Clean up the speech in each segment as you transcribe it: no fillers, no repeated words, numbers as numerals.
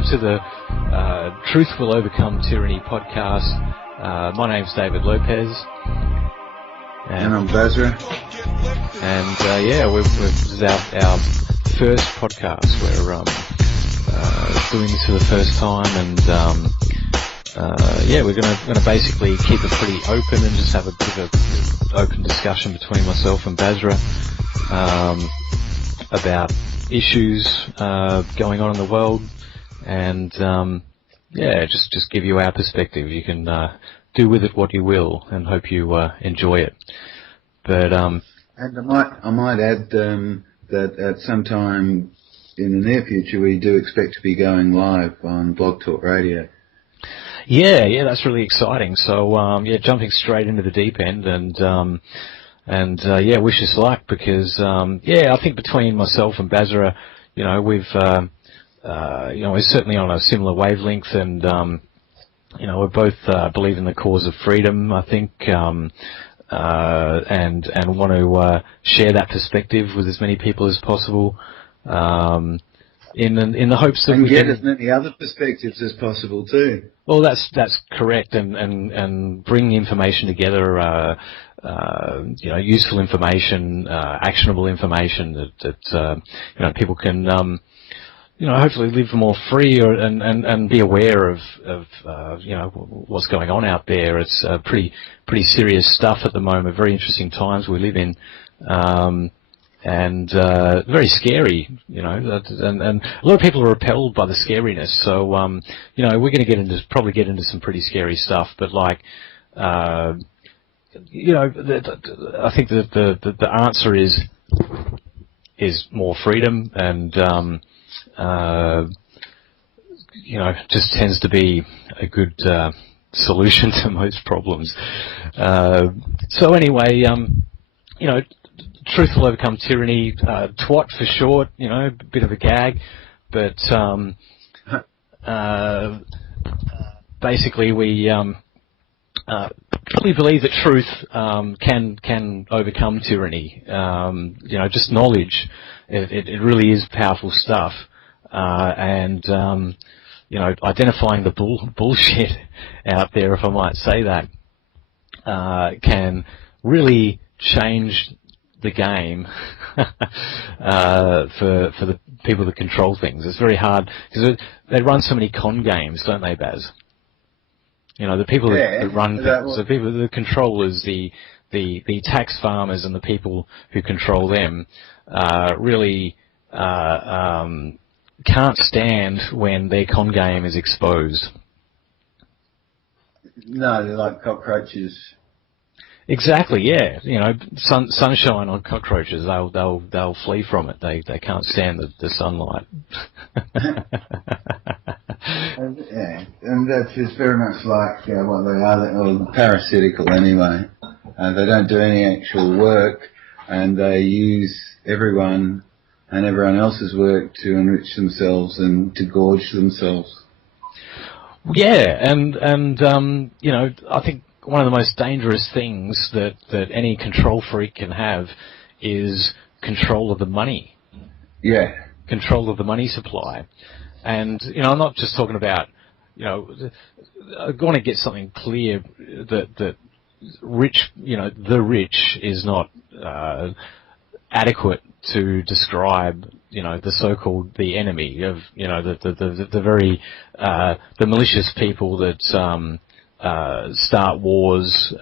welcome to the Truth Will Overcome Tyranny podcast. My name's David Lopez. And I'm Bazra. And this is our first podcast. We're doing this for the first time, and we're gonna basically keep it pretty open and just have a bit of an open discussion between myself and Bazra about issues going on in the world, and just give you our perspective. You can do with it what you will, and hope you enjoy it. But and I might add that at some time in the near future we do expect to be going live on Blog Talk Radio. Yeah, that's really exciting. So jumping straight into the deep end, and wish us luck, because I think between myself and Bazra, we're certainly on a similar wavelength, and we both believe in the cause of freedom, I think, and want to share that perspective with as many people as possible, in the hopes that we we get as many other perspectives as possible too. Well, that's correct, and bring information together, useful information, actionable information that people can hopefully live more free, and be aware of what's going on out there. It's pretty serious stuff at the moment. Very interesting times we live in. And very scary, and a lot of people are repelled by the scariness. So, we're going to probably get into some pretty scary stuff. But I think that the answer is more freedom, and just tends to be a good solution to most problems. So anyway, Truth Will Overcome Tyranny, TWOT for short, a bit of a gag, but basically we really believe that truth can overcome tyranny. Just knowledge, it really is powerful stuff, and identifying the bullshit out there, if I might say that, can really change the game for the people that control things. It's very hard because they run so many con games, don't they, Baz? The people that run things, the people, the controllers, the tax farmers, and the people who control them really can't stand when their con game is exposed. No, they're like cockroaches. Exactly, yeah. Sunshine on cockroaches, they'll flee from it. They can't stand the sunlight. And that's just very much like what they are, or parasitical anyway. They don't do any actual work, and they use everyone and everyone else's work to enrich themselves and to gorge themselves. Yeah, and I think one of the most dangerous things that any control freak can have is control of the money. Yeah. Control of the money supply. And, I'm not just talking about, I want to get something clear that rich, the rich is not adequate to describe, the so-called the enemy of, the very, the malicious people that, start wars,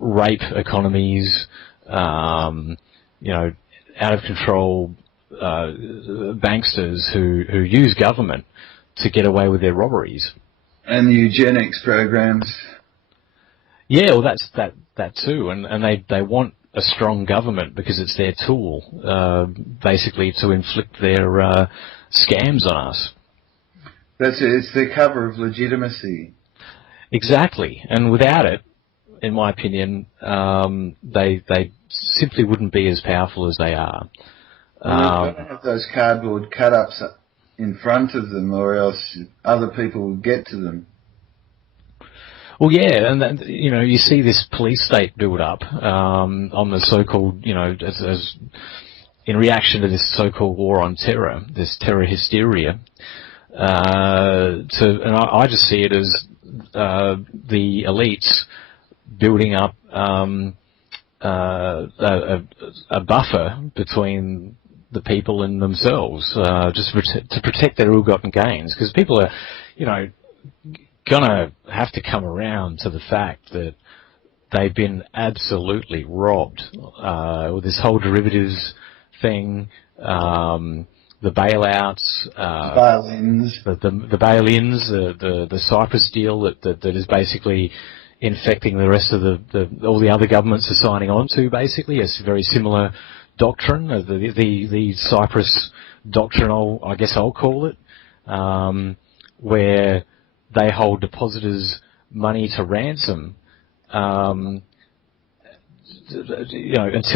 rape economies, out of control banksters who use government to get away with their robberies. And the eugenics programs. Yeah, well, that's that too, and they want a strong government because it's their tool, basically to inflict their scams on us. It's the cover of legitimacy. Exactly, and without it, in my opinion, they simply wouldn't be as powerful as they are. They don't have those cardboard cut-ups in front of them, or else other people would get to them. Well, yeah, and then, you see this police state build up on the so-called, as in reaction to this so-called war on terror, this terror hysteria, and I just see it as the elites building up a buffer between the people and themselves, just to protect their ill-gotten gains, because people are, gonna have to come around to the fact that they've been absolutely robbed with this whole derivatives thing, the bailouts, bail-ins, the bail-ins, the Cyprus deal that is basically infecting the rest of all the other governments are signing on to. Basically, it's a very similar doctrine, the Cyprus doctrine, I guess I'll call it, where they hold depositors' money to ransom, until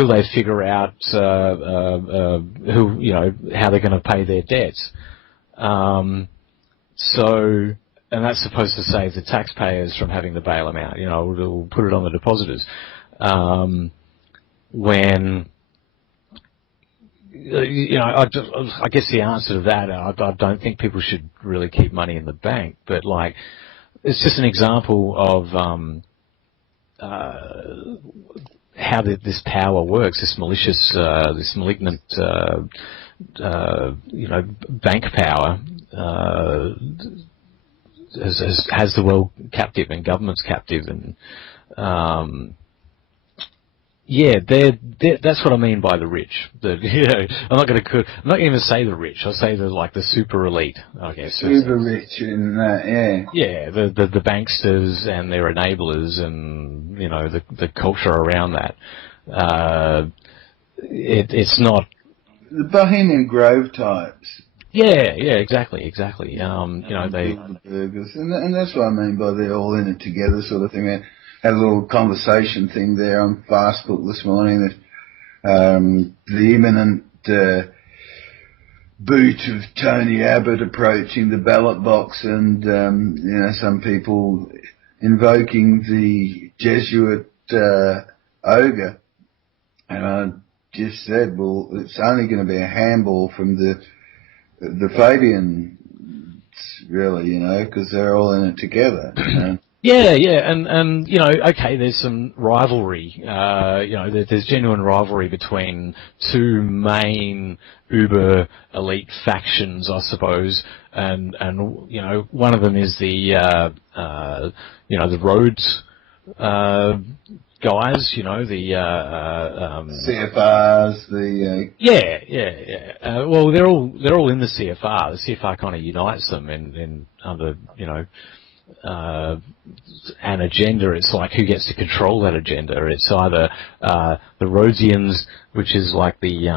they figure out who, how they're going to pay their debts. And that's supposed to save the taxpayers from having to bail them out. We'll put it on the depositors. When I guess the answer to that, I don't think people should really keep money in the bank, but it's just an example of how this power works, this malicious, this malignant, bank power has the world captive and governments captive, and that's what I mean by the rich. I'm not going to say the rich. I'll say the super elite, I guess. Super rich in that, yeah. Yeah, the banksters and their enablers, and the culture around that. It's not the Bohemian Grove types. Yeah, exactly. They burgers, and that's what I mean by they're all in it together sort of thing. I had a little conversation thing there on Facebook this morning that the imminent boot of Tony Abbott approaching the ballot box, and some people invoking the Jesuit ogre, and I just said, well, it's only going to be a handball from the Fabians, really, because they're all in it together. Yeah, and okay, there's some rivalry. There's genuine rivalry between two main uber elite factions, I suppose, and one of them is the Rhodes guys, the CFRs, well, they're all in the CFR. The CFR kind of unites them in under an agenda. It's like who gets to control that agenda. It's either the Rhodesians, which is like the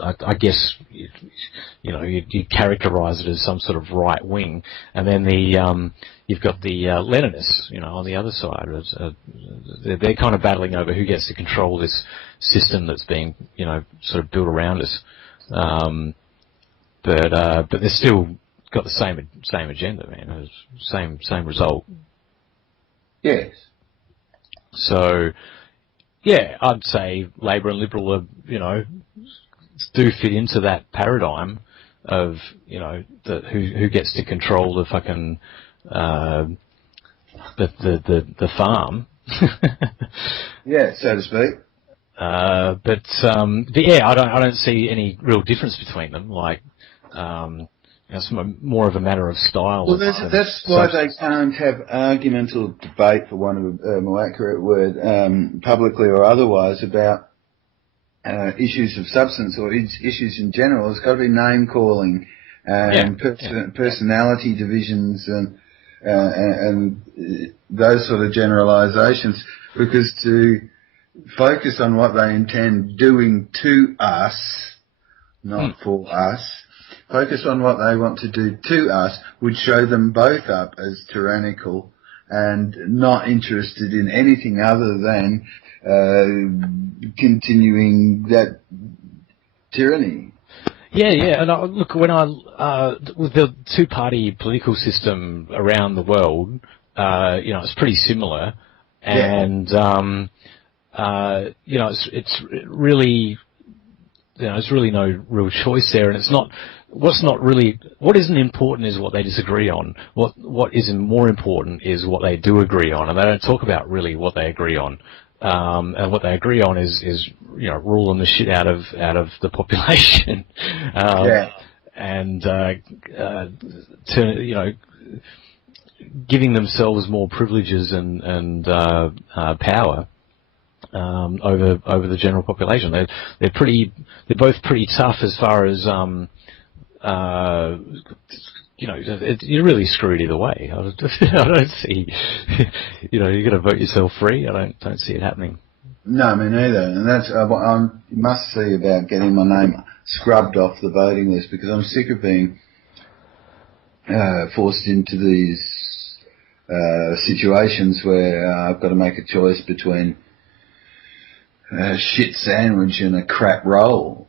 I guess you characterize it as some sort of right wing, and then you've got the Leninists, on the other side. They're kind of battling over who gets to control this system that's being sort of built around us. But they're still got the same agenda, man. Same result. Yes. So, yeah, I'd say Labor and Liberal are, do fit into that paradigm of, who gets to control the fucking the farm. Yeah, so to speak. But yeah, I don't see any real difference between them. It's more of a matter of style. Well, that's why they can't have argument or debate, for want of a more accurate word, publicly or otherwise, about issues of substance or issues in general. It's got to be name calling and personality divisions and those sort of generalisations, because to focus on what they intend doing to us, not for us. Focus on what they want to do to us would show them both up as tyrannical and not interested in anything other than continuing that tyranny. Yeah, and look, when with the two-party political system around the world, it's pretty similar, and it's really there's really no real choice there, and it's not. What isn't important is what they disagree on. What isn't more important is what they do agree on, and they don't talk about really what they agree on. And what they agree on is ruling the shit out of the population, and giving themselves more privileges and power over the general population. They're both pretty tough as far as you're really screwed either way. I don't see, you're going to vote yourself free. I don't see it happening. No, me neither. And that's what I must see about getting my name scrubbed off the voting list, because I'm sick of being forced into these situations where I've got to make a choice between a shit sandwich and a crap roll.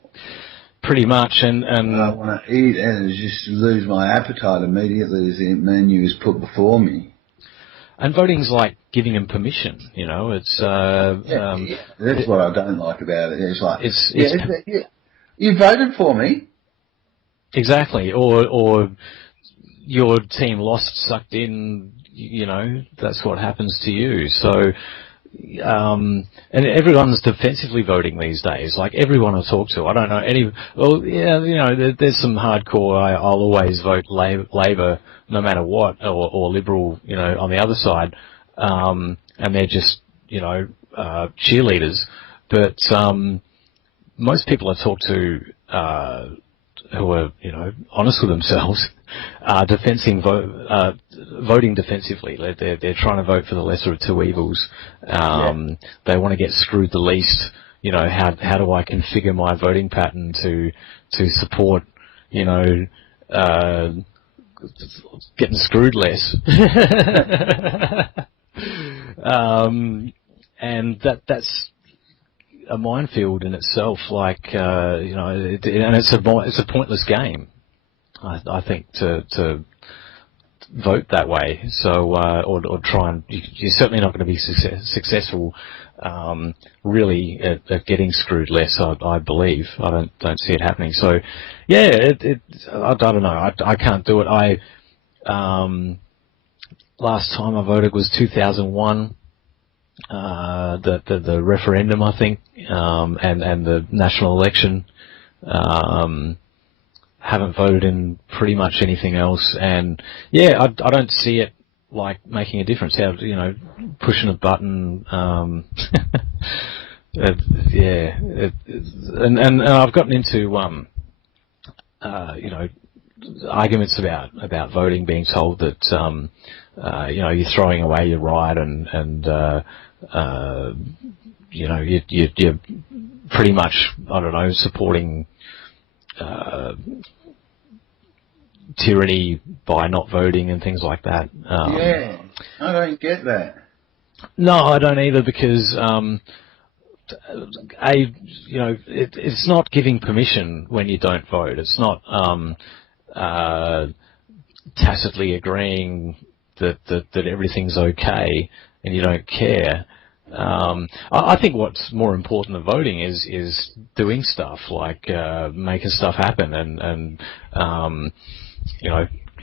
Pretty much, and I want to eat and just lose my appetite immediately as the menu is put before me. And voting's like giving them permission, it's... that's what I don't like about it. It's like, you voted for me. Exactly, or your team lost, sucked in, that's what happens to you. So... and everyone's defensively voting these days. Like everyone I talk to, I don't know any. Well, yeah, there's some hardcore. I'll always vote Labor no matter what, or Liberal, on the other side, and they're just cheerleaders. But most people I talk to who are honest with themselves are voting defensively. They're trying to vote for the lesser of two evils. They want to get screwed the least. How do I configure my voting pattern to support getting screwed less? And that's a minefield in itself. Like and it's a pointless game. I think to vote that way. So or try and you're certainly not going to be successful really at getting screwed less. I believe I don't see it happening. So yeah, I don't know. I can't do it. Last time I voted was 2001. The referendum, I think, and the national election. Haven't voted in pretty much anything else, and yeah, I don't see it like making a difference. How pushing a button, and I've gotten into arguments about voting, being told that you're throwing away your right, and you're pretty much, I don't know, supporting tyranny by not voting and things like that. I don't get that. No, I don't either, because it's not giving permission when you don't vote. It's not tacitly agreeing that everything's okay and you don't care. I think what's more important than voting is doing stuff, like making stuff happen, and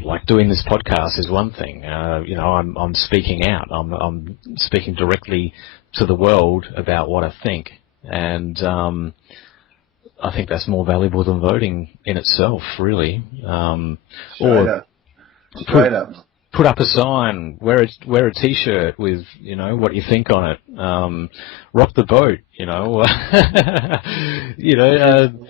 like doing this podcast is one thing. I'm speaking out. I'm speaking directly to the world about what I think, and I think that's more valuable than voting in itself, really. Straight up. Put up a sign, wear a T-shirt with what you think on it. Rock the boat,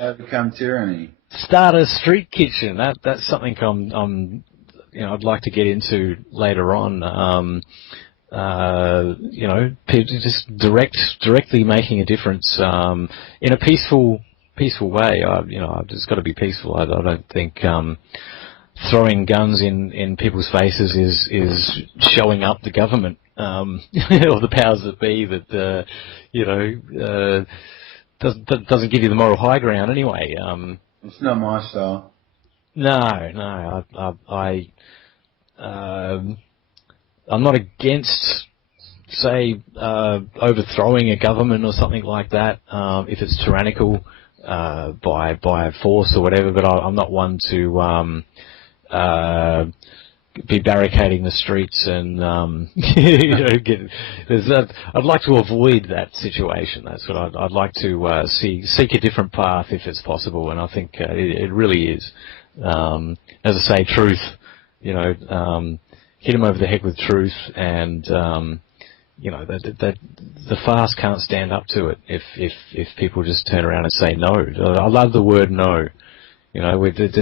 Overcome tyranny. Start a street kitchen. That's something I'd like to get into later on. People just directly making a difference in a peaceful way. I've just got to be peaceful. I don't think throwing guns in people's faces is showing up the government or the powers that be that doesn't give you the moral high ground anyway. It's not my style. No, I'm not against, say, overthrowing a government or something like that if it's tyrannical. by force or whatever. But I'm not one to be barricading the streets and I'd like to avoid that situation. That's what I'd like to seek a different path if it's possible, and I think it really is. As I say, truth. Hit them over the head with truth, and that the farce can't stand up to it if people just turn around and say no. I love the word no. We need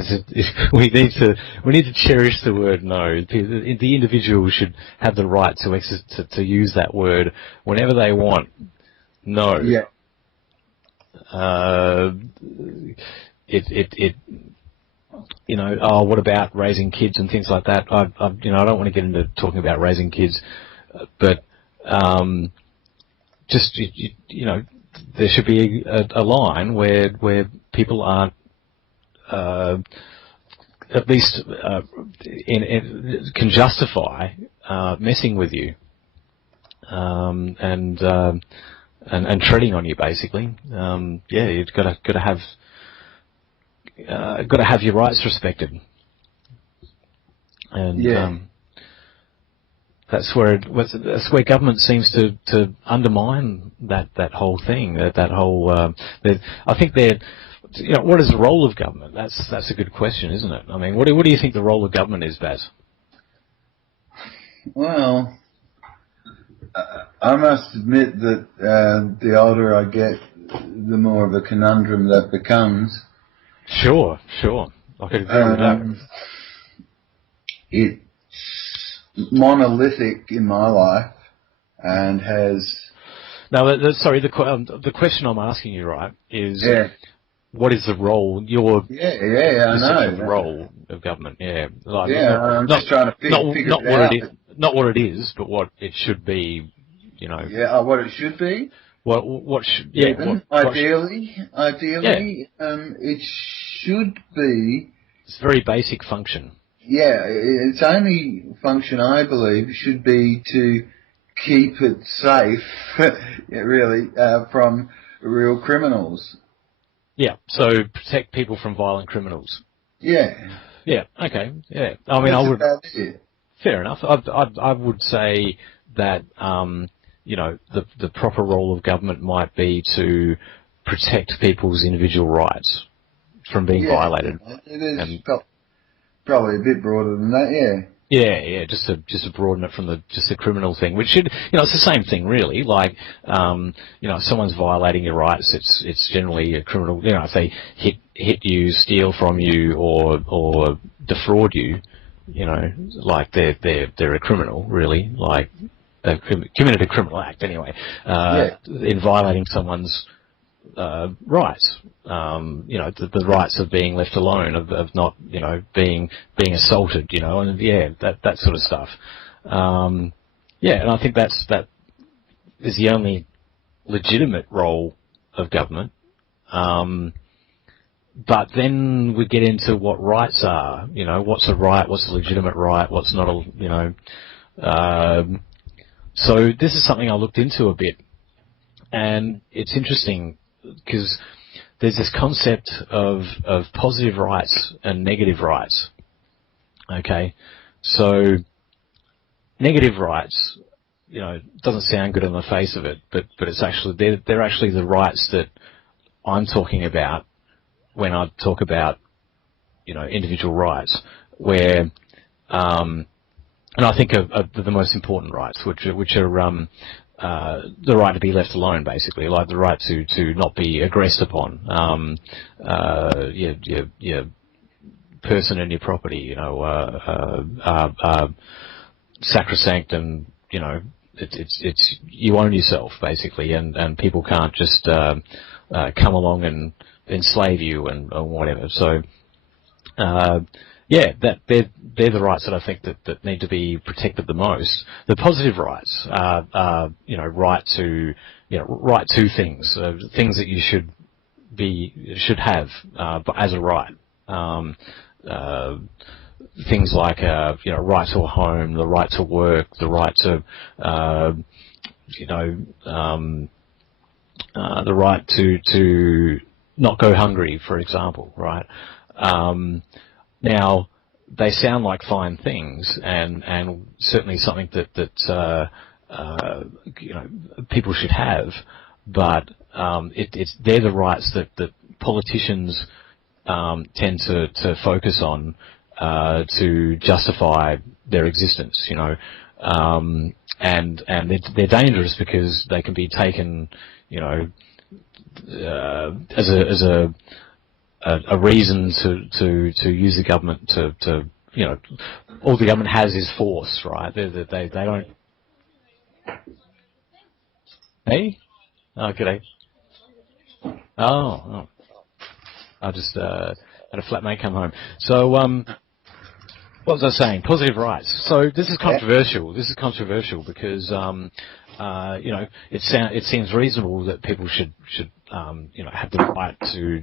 to cherish the word no. The individual should have the right to use that word whenever they want. No. Yeah. What about raising kids and things like that? I don't want to get into talking about raising kids, but there should be a line where people aren't. At least can justify messing with you and treading on you, basically. You've got to have your rights respected, and that's where government seems to undermine that whole thing. That whole I think they're. What is the role of government? That's a good question, isn't it? I mean, what do you think the role of government is, Baz? Well, I must admit that the older I get, the more of a conundrum that becomes. Sure. I could agree with that. It's monolithic in my life, and has. Now, sorry. The question I'm asking you, right, is. Yeah. What is the role? I know. The role of government, I'm just trying to figure it out. Not what it is, but what it should be. Yeah, what it should be. What should? Yeah. Ideally, it should be. It's a very basic function. Yeah, its only function, I believe, should be to keep it safe, really, from real criminals. Yeah, so protect people from violent criminals. Yeah. Yeah. Okay. Yeah. I mean, I would. Fair enough. I would say that the proper role of government might be to protect people's individual rights from being violated. It is probably a bit broader than that. Yeah. Yeah, just to broaden it from the criminal thing, which should, it's the same thing really. Like, if someone's violating your rights, it's generally a criminal. If they hit you, steal from you, or defraud you, like they're a criminal really. Like, committed a criminal act anyway, in violating someone's rights. The rights of being left alone, of not, being assaulted, and that sort of stuff. And I think that is the only legitimate role of government. But then we get into what rights are, what's a right, what's a legitimate right, what's not so this is something I looked into a bit, and it's interesting because there's this concept of positive rights and negative rights. Okay, so negative rights, doesn't sound good on the face of it, but it's actually they're actually the rights that I'm talking about when I talk about individual rights, where and I think of the most important rights, which are the right to be left alone, basically, like the right to not be aggressed upon, your person and your property, sacrosanct, and it's you own yourself basically, and people can't just come along and enslave you and whatever. So. That they're the rights that I think that need to be protected the most. The positive rights are right to things, things that you should have as a right. Things like right to a home, the right to work, the right to the right to not go hungry, for example, right? Now, they sound like fine things, and certainly something that people should have, but they're the rights that politicians tend to focus on to justify their existence, and they're dangerous because they can be taken, as a reason to use the government to all the government has is force, right? They don't. Hey, oh, g'day. Oh. I just had a flatmate come home. So, what was I saying? Positive rights. So this is controversial. This is controversial because, it seems reasonable that people should have the right to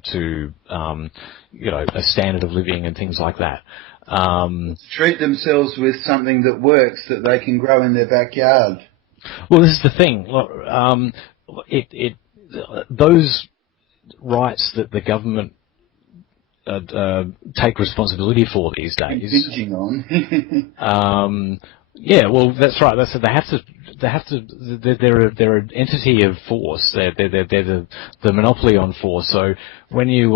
a standard of living and things like that. Treat themselves with something that works that they can grow in their backyard. Well, this is the thing. Look, those rights that the government take responsibility for these days. Impinging on. Yeah, well, that's right. They're an entity of force. They're the monopoly on force. So when you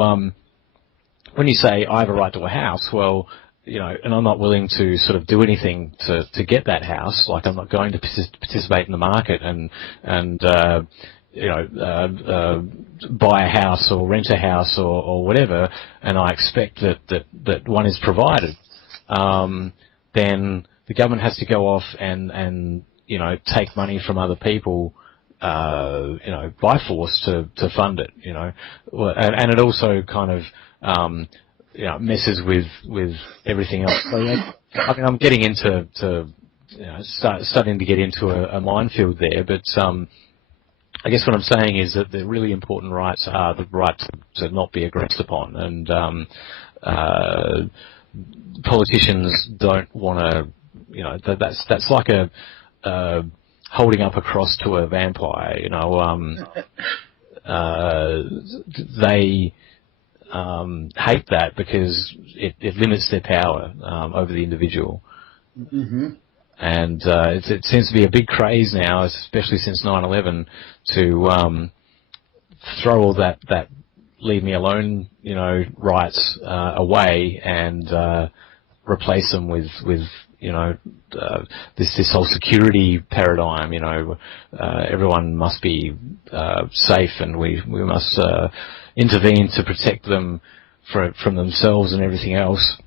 say I have a right to a house, well, and I'm not willing to sort of do anything to get that house, like I'm not going to participate in the market and buy a house or rent a house or whatever, and I expect that one is provided, then the government has to go off and take money from other people, by force to fund it, and it also kind of, messes with everything else. So, I mean, I'm getting into starting to get into a minefield there, but I guess what I'm saying is that the really important rights are the right to not be aggressed upon, and politicians don't want to, that's like a holding up a cross to a vampire, they hate that because it limits their power over the individual. Mm-hmm. And it seems to be a big craze now, especially since 9/11, to throw all that leave me alone, rights away and replace them with this whole security paradigm. Everyone must be safe, and we must intervene to protect them from themselves and everything else.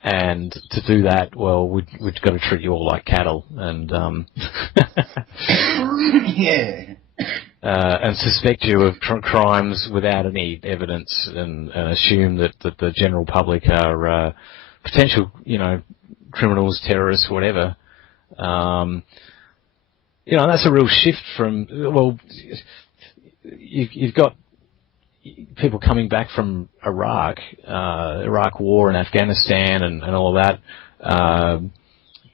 And to do that, well, we've got to treat you all like cattle, and yeah, and suspect you of crimes without any evidence, and assume that the general public are potential, criminals, terrorists, whatever. That's a real shift from, well, you've got people coming back from Iraq War and Afghanistan and all of that,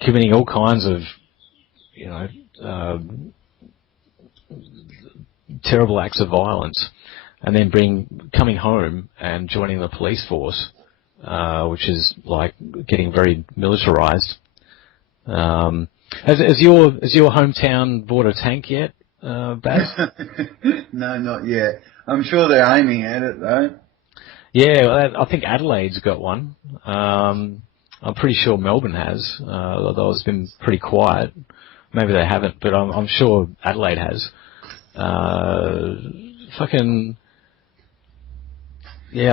committing all kinds of, terrible acts of violence, and then coming home and joining the police force, which is like getting very militarized. Has your hometown bought a tank yet, Baz? No, not yet. I'm sure they're aiming at it, though. Yeah, well, I think Adelaide's got one. I'm pretty sure Melbourne has, although it's been pretty quiet. Maybe they haven't, but I'm sure Adelaide has. I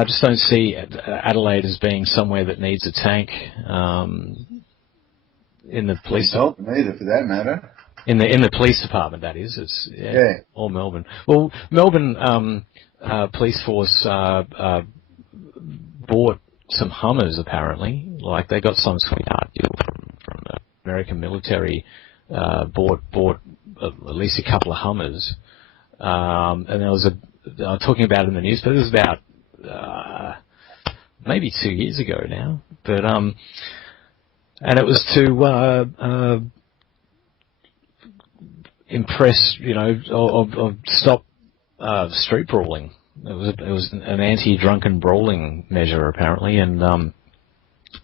just don't see Adelaide as being somewhere that needs a tank in the police department. Either, for that matter. In the police department, that is. It's or Melbourne. Well, Melbourne police force bought some Hummers apparently. Like they got some sweetheart deal from the American military. Bought at least a couple of Hummers, and there was talking about it in the news, but it was about maybe 2 years ago now. But and it was to impress, or stop street brawling. It was an anti-drunken brawling measure apparently, and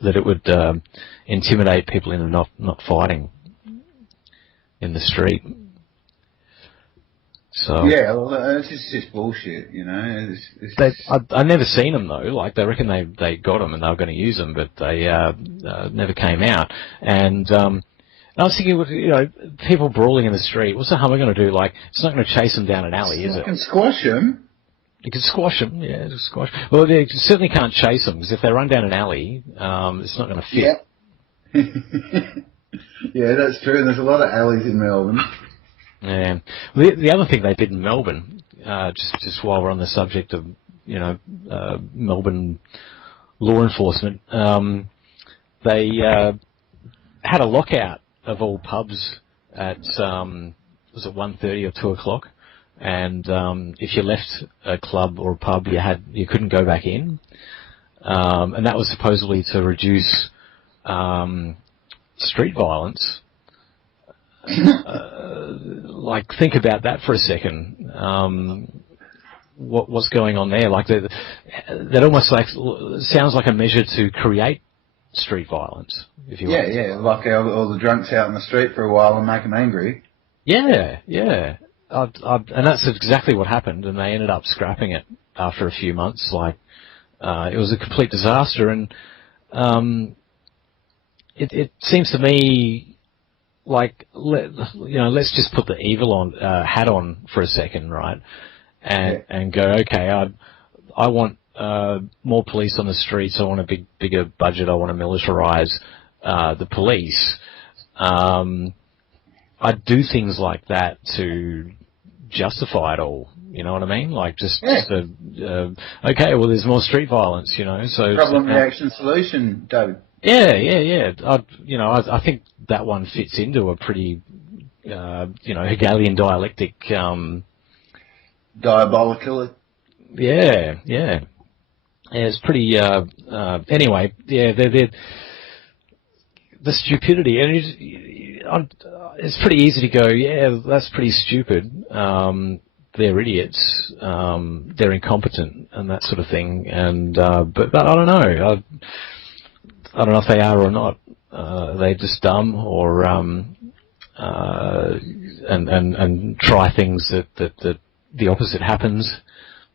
that it would intimidate people into not fighting in the street. So yeah, well, it's just bullshit, you know. I never seen them though. Like they reckon they got them and they were going to use them, but they never came out. And I was thinking, you know, people brawling in the street. What's the harm going to do? Like it's not going to chase them down an alley, is it? You can squash them. You can squash them, yeah, just squash. Well, they certainly can't chase them because if they run down an alley, it's not going to fit. Yeah. Yeah, that's true. There's a lot of alleys in Melbourne. Yeah. The other thing they did in Melbourne, just while we're on the subject of, you know, Melbourne law enforcement, they had a lockout of all pubs at was it 1:30 or 2 o'clock, and if you left a club or a pub, you couldn't go back in, and that was supposedly to reduce street violence. Like, think about that for a second. What's going on there? Like that almost like sounds like a measure to create street violence. If you want. Yeah, like all the drunks out in the street for a while and make them angry. Yeah. And that's exactly what happened. And they ended up scrapping it after a few months. Like it was a complete disaster. And it seems to me. Like, let's just put the evil hat on for a second, right? And go, okay, I want more police on the streets. I want a bigger budget. I want to militarize the police. I do things like that to justify it all. You know what I mean? Like okay, well, there's more street violence. You know, so problem, reaction, solution, David. Yeah. I think that one fits into a pretty, Hegelian dialectic. Diabolical. Yeah. It's pretty. Anyway, yeah, they're the stupidity, and it's pretty easy to go, yeah, that's pretty stupid. They're idiots. They're incompetent, and that sort of thing. And but I don't know. I don't know if they are or not. They're just dumb, or and try things that the opposite happens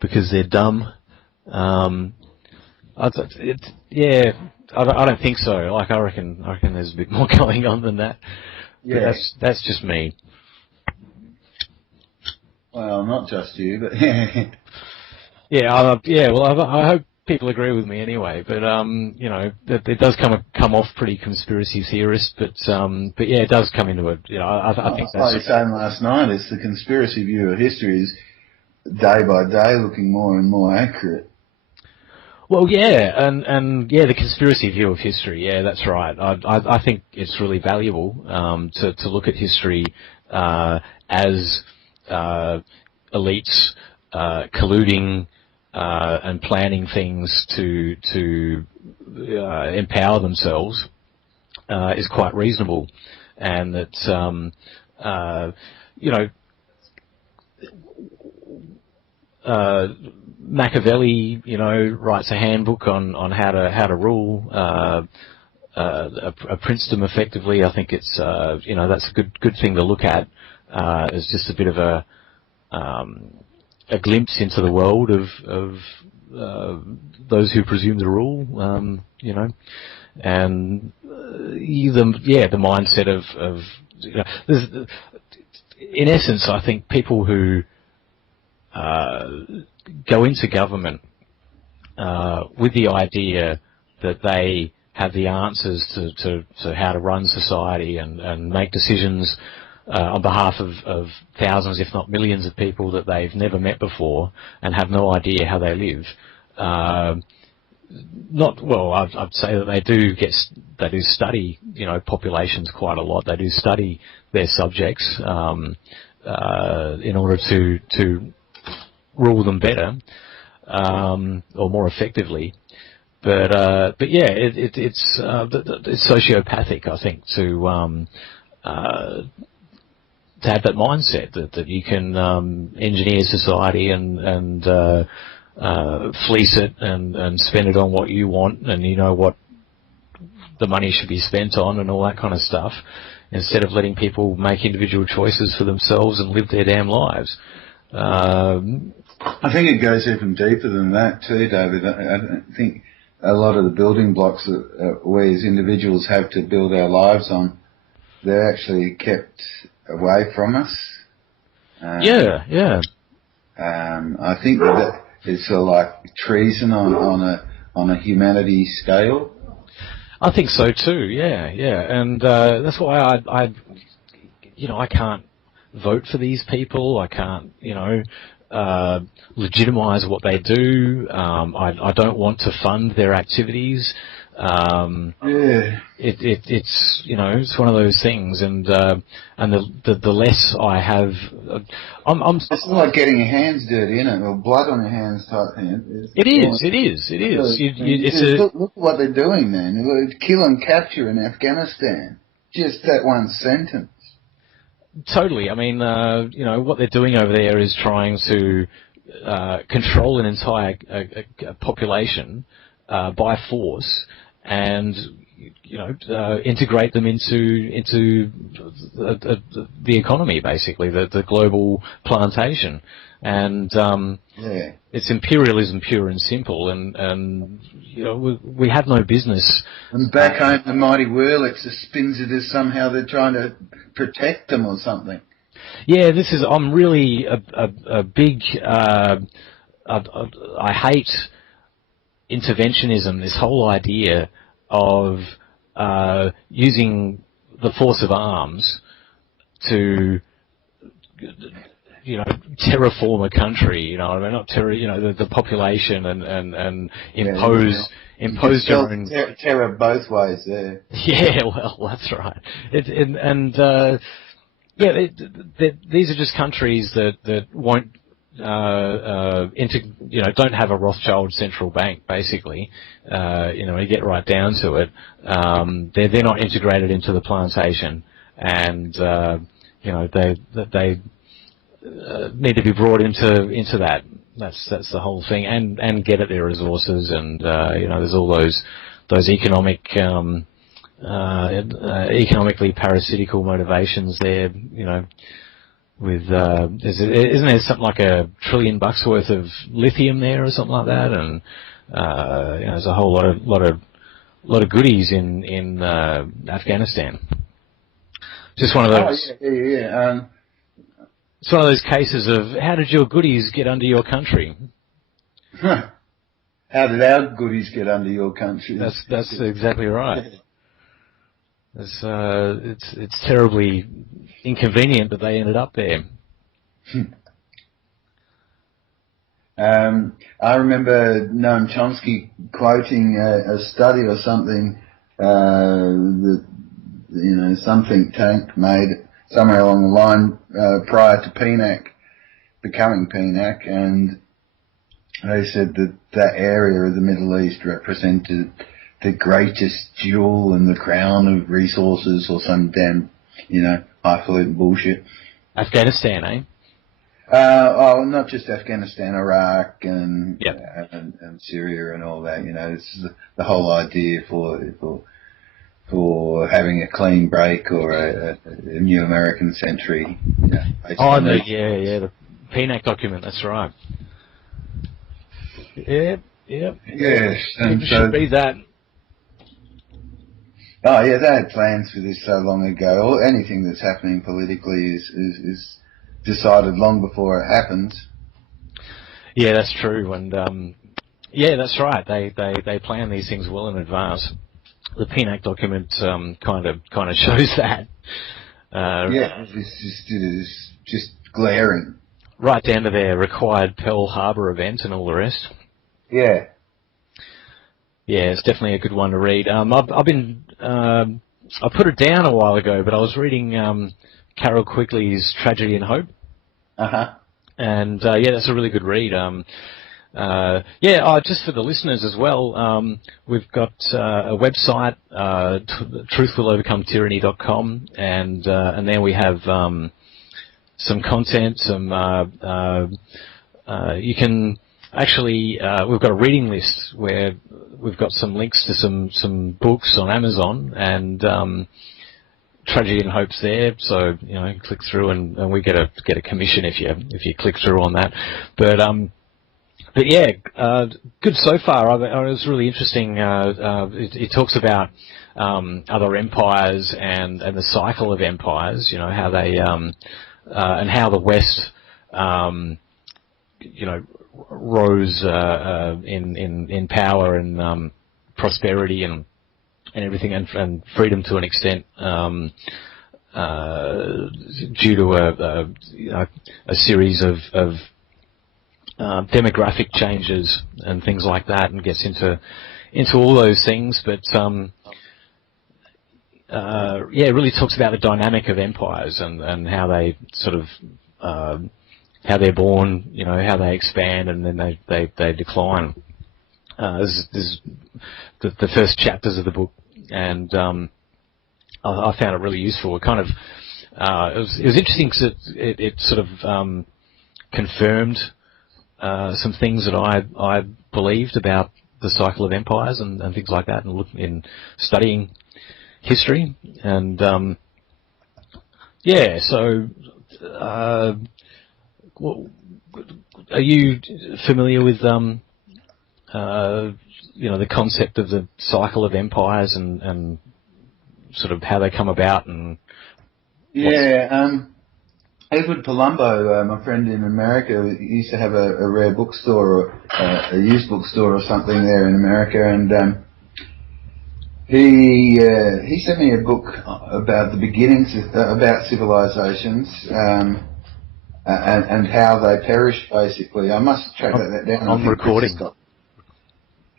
because they're dumb. I don't think so. Like I reckon there's a bit more going on than that. Yeah, but that's just me. Well, not just you, but Well, I hope people agree with me anyway, but it does come off pretty conspiracy theorist, but yeah, it does come into it. I think that's like you were saying last night. It's the conspiracy view of history is day by day looking more and more accurate. Well, yeah, and the conspiracy view of history. Yeah, that's right. I think it's really valuable to look at history as elites colluding. And planning things to empower themselves is quite reasonable, and that Machiavelli, writes a handbook on how to rule a princedom effectively. I think it's that's a good thing to look at. It's just a bit of a glimpse into the world of those who presume to rule, and the mindset of in essence, I think people who go into government with the idea that they have the answers to how to run society and make decisions on behalf of thousands, if not millions, of people that they've never met before and have no idea how they live. I'd say that they do study, populations quite a lot. They do study their subjects in order to rule them better or more effectively. But yeah, it's sociopathic, I think, have that mindset that you can engineer society and fleece it and spend it on what you want, and you know what the money should be spent on and all that kind of stuff, instead of letting people make individual choices for themselves and live their damn lives. I think it goes even deeper than that too, David. I think a lot of the building blocks that we as individuals have to build our lives on, they're actually kept away from us. I think that it's like treason on a humanity scale. I think so too. Yeah, and that's why I can't vote for these people. I can't, legitimize what they do. I don't want to fund their activities. It's one of those things, and the less I have, It's like getting your hands dirty, isn't it? Or blood on your hands type thing. It is. Look what they're doing, man. Kill and capture in Afghanistan. Just that one sentence. Totally. I mean, what they're doing over there is trying to control an entire population by force, and integrate them into the economy, basically, the global plantation. And it's imperialism pure and simple, and we have no business. And back home, the mighty Wurlitzer spins it as somehow they're trying to protect them or something. Yeah, I'm really a big, I hate interventionism, this whole idea of using the force of arms to terraform a country, not the population and impose your own terror both ways there. Yeah, well, that's right. These are just countries that won't don't have a Rothschild central bank, basically. You get right down to it. They're not integrated into the plantation, and they need to be brought into that. That's the whole thing, and get at their resources, and there's all those economically parasitical motivations there. With isn't there something like $1 trillion worth of lithium there or something like that, and there's a whole lot of goodies in Afghanistan. Just one of those. It's one of those cases of how did your goodies get under your country? How did our goodies get under your country? That's exactly right. It's terribly inconvenient that they ended up there. I remember Noam Chomsky quoting a study or something that some think tank made somewhere along the line prior to becoming PNAC, and they said that area of the Middle East represented the greatest jewel in the crown of resources, or some damn, highfalutin bullshit. Afghanistan, eh? Not just Afghanistan, Iraq, and Syria and all that. This is the whole idea for having a clean break or a new American century. The PNAC document. That's right. Yep. Yes, and you should read that. Oh yeah, they had plans for this so long ago. Anything that's happening politically is decided long before it happens. Yeah, that's true, and that's right. They plan these things well in advance. The PNAC document kind of shows that. It's just glaring. Right down to their required Pearl Harbor event and all the rest. Yeah. Yeah, it's definitely a good one to read. I put it down a while ago, but I was reading Carol Quigley's Tragedy and Hope. And that's a really good read. Just for the listeners as well, we've got a website, truthwillovercometyranny.com, and there we have some content, you can actually, we've got a reading list where we've got some links to some books on Amazon, and Tragedy and Hope's there, so you know, click through and we get a commission if you click through on that. But yeah, good so far. It was really interesting. It talks about other empires and the cycle of empires. You know, how they and how the West, you know, rose in power and prosperity and everything, and freedom to an extent, due to a series of demographic changes and things like that, and gets into all those things. But yeah, it really talks about the dynamic of empires and how they sort of how they're born, you know, how they expand and then they decline. This is the first chapters of the book, and I found it really useful. It kind of it was interesting because it sort of confirmed some things that I believed about the cycle of empires and things like that, and in studying history. And yeah, so are you familiar with you know, the concept of the cycle of empires and sort of how they come about? And yeah, Edward Palumbo, my friend in America, used to have a rare bookstore, or a used bookstore or something there in America, and he sent me a book about the beginnings about civilizations and how they perished. Basically, I must track that down. I'm recording.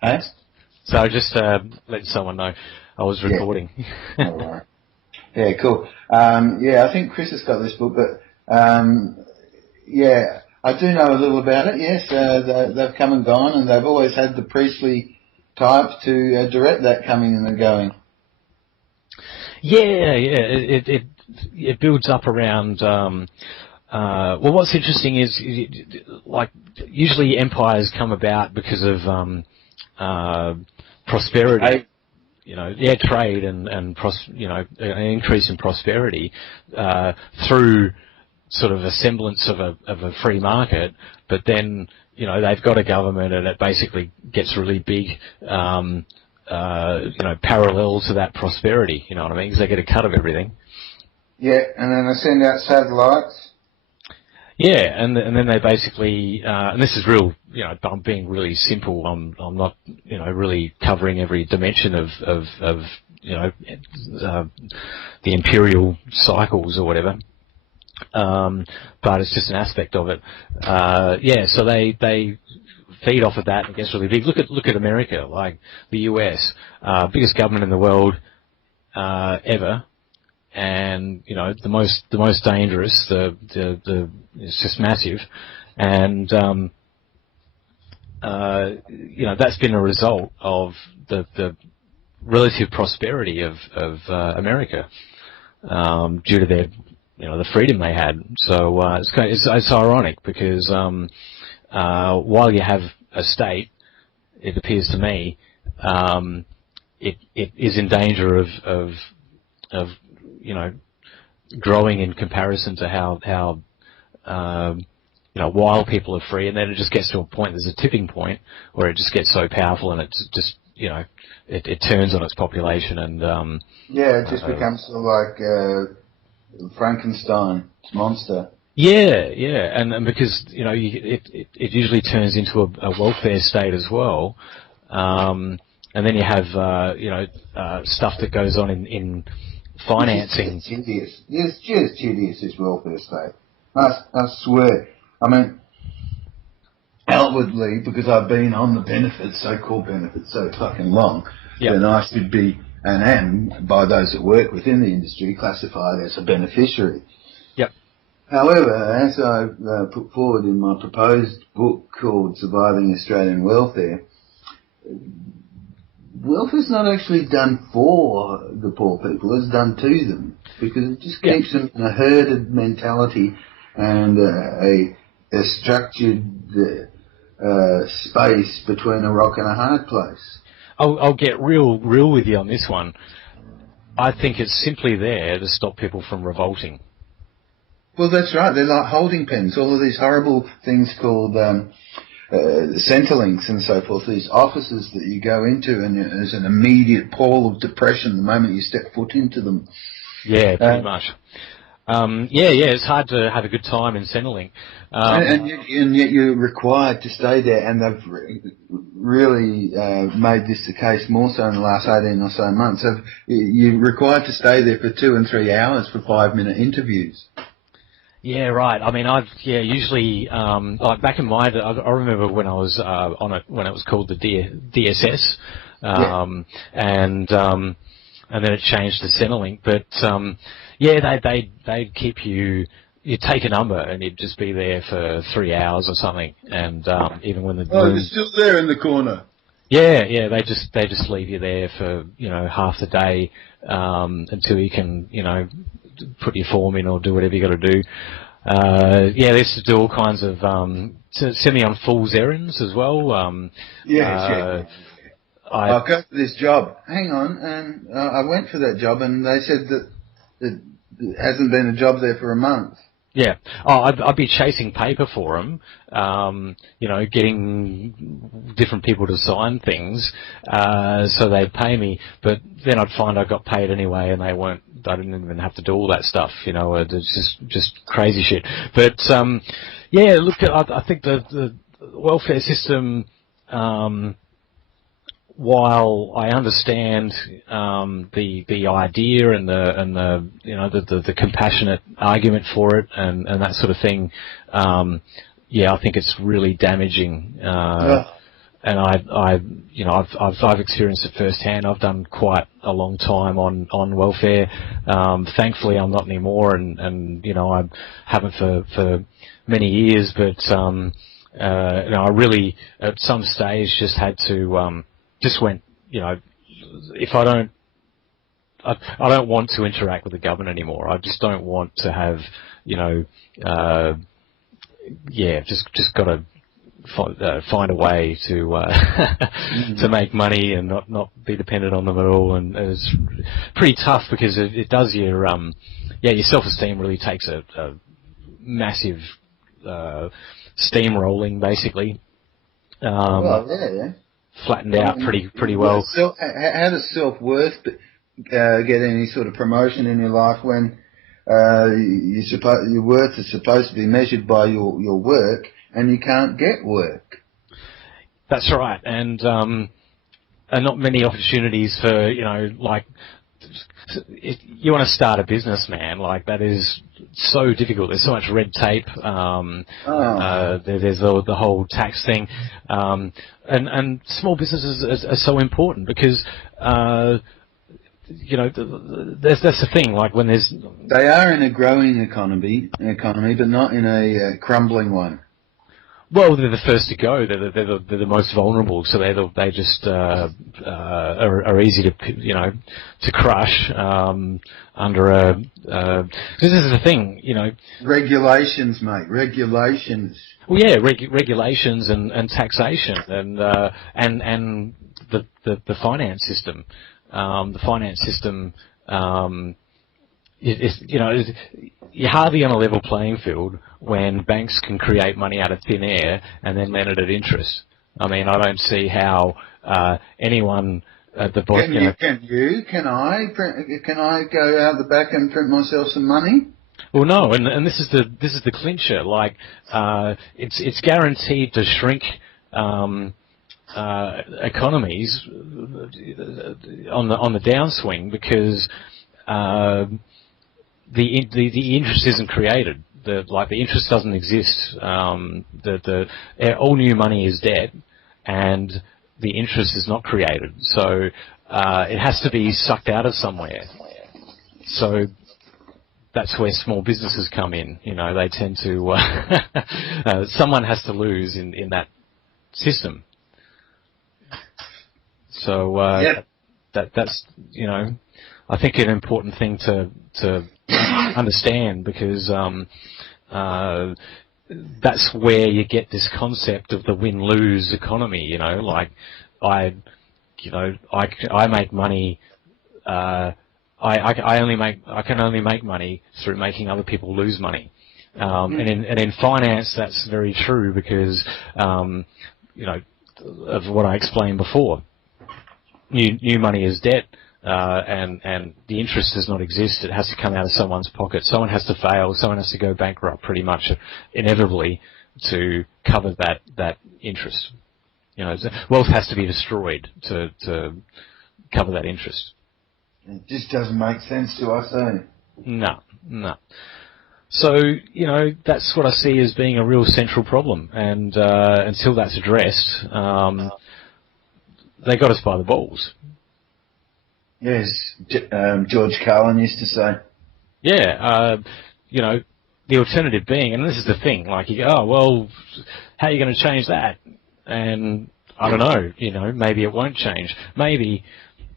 Hey? So just let someone know I was recording. Yeah. All right. Yeah, cool. Yeah, I think Chris has got this book, but yeah, I do know a little about it. Yes, they've come and gone, and they've always had the priestly type to direct that coming and the going. Yeah, it builds up around. Well, what's interesting is, like, usually empires come about because of prosperity. You know, yeah, trade and you know, an increase in prosperity through sort of a semblance of a free market. But then, you know, they've got a government, and it basically gets really big, you know, parallel to that prosperity. You know what I mean? Because they get a cut of everything. Yeah, and then they send out satellites. Yeah, and then they basically, and this is real, you know, I'm being really simple. I'm not, you know, really covering every dimension of you know, the imperial cycles or whatever. But it's just an aspect of it. Yeah, so they feed off of that and it gets really big. Look at America, like the US, biggest government in the world ever. And you know, the most dangerous, it's just massive, and you know, that's been a result of the relative prosperity of America, due to their, you know, the freedom they had. So it's ironic because while you have a state, it appears to me, it is in danger of you know, growing in comparison to how you know, while people are free, and then it just gets to a point, there's a tipping point where it just gets so powerful, and it's just, you know, it turns on its population, and yeah, it just becomes sort of like Frankenstein's monster. Yeah, and because, you know, it usually turns into a welfare state as well, and then you have you know, stuff that goes on in financing. It's just hideous, this welfare state. I swear. I mean, outwardly, because I've been on the benefits, so-called benefits, so fucking long, then I should be, and am, by those that work within the industry, classified as a beneficiary. Yep. However, as I've put forward in my proposed book called Surviving Australian Welfare, welfare's not actually done for the poor people, it's done to them, because it just keeps them in a herded mentality and a structured space between a rock and a hard place. I'll get real with you on this one. I think it's simply there to stop people from revolting. Well, that's right. They're like holding pens. All of these horrible things called Centrelink and so forth, these offices that you go into, and there's an immediate pall of depression the moment you step foot into them. Yeah, pretty much. It's hard to have a good time in Centrelink. And yet you're required to stay there, and they've really made this the case more so in the last 18 or so months. You're required to stay there for 2 and 3 hours for 5-minute interviews. Yeah, right. I mean, usually, like back in my, I remember when I was when it was called the DSS, and then it changed to Centrelink. But they'd keep you. You'd take a number and you'd just be there for 3 hours or something, and even when the you're still there in the corner. Yeah, they just leave you there for half the day until you can put your form in or do whatever you got to do. They used to do all kinds of send me on fool's errands as well. I'll go for this job. Hang on, and I went for that job, and they said that there hasn't been a job there for a month. Yeah. I'd be chasing paper for them, getting different people to sign things, so they'd pay me, but then I'd find I got paid anyway, and I didn't even have to do all that stuff, it's just crazy shit. But, look, I think the welfare system, while I understand the idea and the compassionate argument for it and that sort of thing, I think it's really damaging. And I've experienced it firsthand. I've done quite a long time on welfare. Thankfully, I'm not anymore, and I haven't for many years. But I really at some stage just had to. Just went, if I don't want to interact with the government anymore. I just don't want to have, just got to find a way to to make money and not be dependent on them at all. And it's pretty tough because it does your self-esteem really takes a massive steamrolling basically. Flattened out pretty well. How does self-worth get any sort of promotion in your life when your worth is supposed to be measured by your work and you can't get work? That's right, and not many opportunities for you want to start a business, man. Like that is so difficult. There's so much red tape. There's the whole tax thing, and small businesses are so important because that's the thing. Like when they are in a growing economy, but not in a crumbling one. Well, they're the first to go. They're the most vulnerable, so they just are easy to crush under a. This is the thing, Regulations, mate. Regulations. Well, yeah, regulations and taxation and the finance system. The finance system. You're hardly on a level playing field when banks can create money out of thin air and then lend it at interest. I mean, I don't see how anyone at the bottom. Can I go out the back and print myself some money? Well, no, and this is the clincher. Like, it's guaranteed to shrink economies on the downswing because. The interest isn't created. The interest doesn't exist. All new money is debt, and the interest is not created. So it has to be sucked out of somewhere. So that's where small businesses come in. They tend to someone has to lose in that system. So that's I think an important thing to understand because that's where you get this concept of the win-lose economy. You know, like I make money. I can only make money through making other people lose money. And in finance, that's very true because you know, of what I explained before. New money is debt. And the interest does not exist. It has to come out of someone's pocket. Someone has to fail. Someone has to go bankrupt pretty much inevitably to cover that interest. You know, wealth has to be destroyed to cover that interest. It just doesn't make sense to us, eh? No. So, you know, that's what I see as being a real central problem. And until that's addressed, they got us by the balls. Yes, George Carlin used to say. Yeah, you know, the alternative being, and this is the thing, like you go, oh, well, how are you going to change that? And I don't know, you know, maybe it won't change. Maybe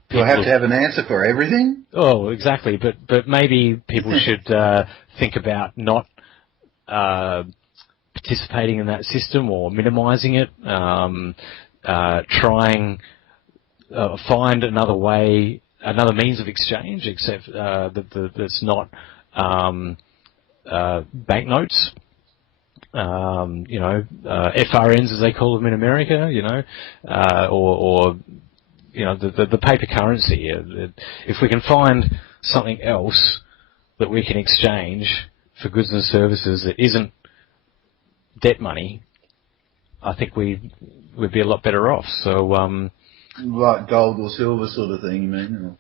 do I have to have an answer for everything? Oh, exactly. But maybe people should think about not participating in that system or minimising it, trying find another way, another means of exchange, except that's not banknotes. You know, FRNs as they call them in America. You know, or you know, the paper currency. If we can find something else that we can exchange for goods and services that isn't debt money, I think we'd be a lot better off. So, like gold or silver sort of thing, you mean?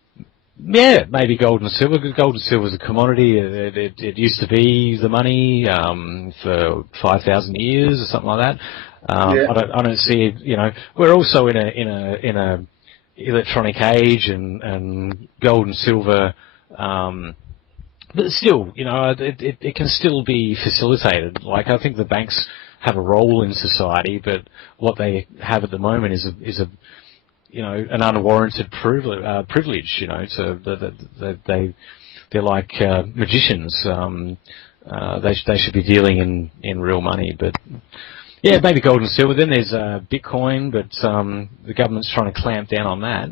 Yeah, maybe gold and silver. Gold and silver is a commodity. It used to be the money for 5,000 years or something like that. Yeah. I don't see. You know, we're also in a electronic age, and gold and silver. But still, you know, it can still be facilitated. Like, I think the banks have a role in society, but what they have at the moment is a you know, an unwarranted privilege. You know, so they're like magicians. They should be dealing in real money. But yeah, maybe gold and silver. Then there's Bitcoin, but the government's trying to clamp down on that.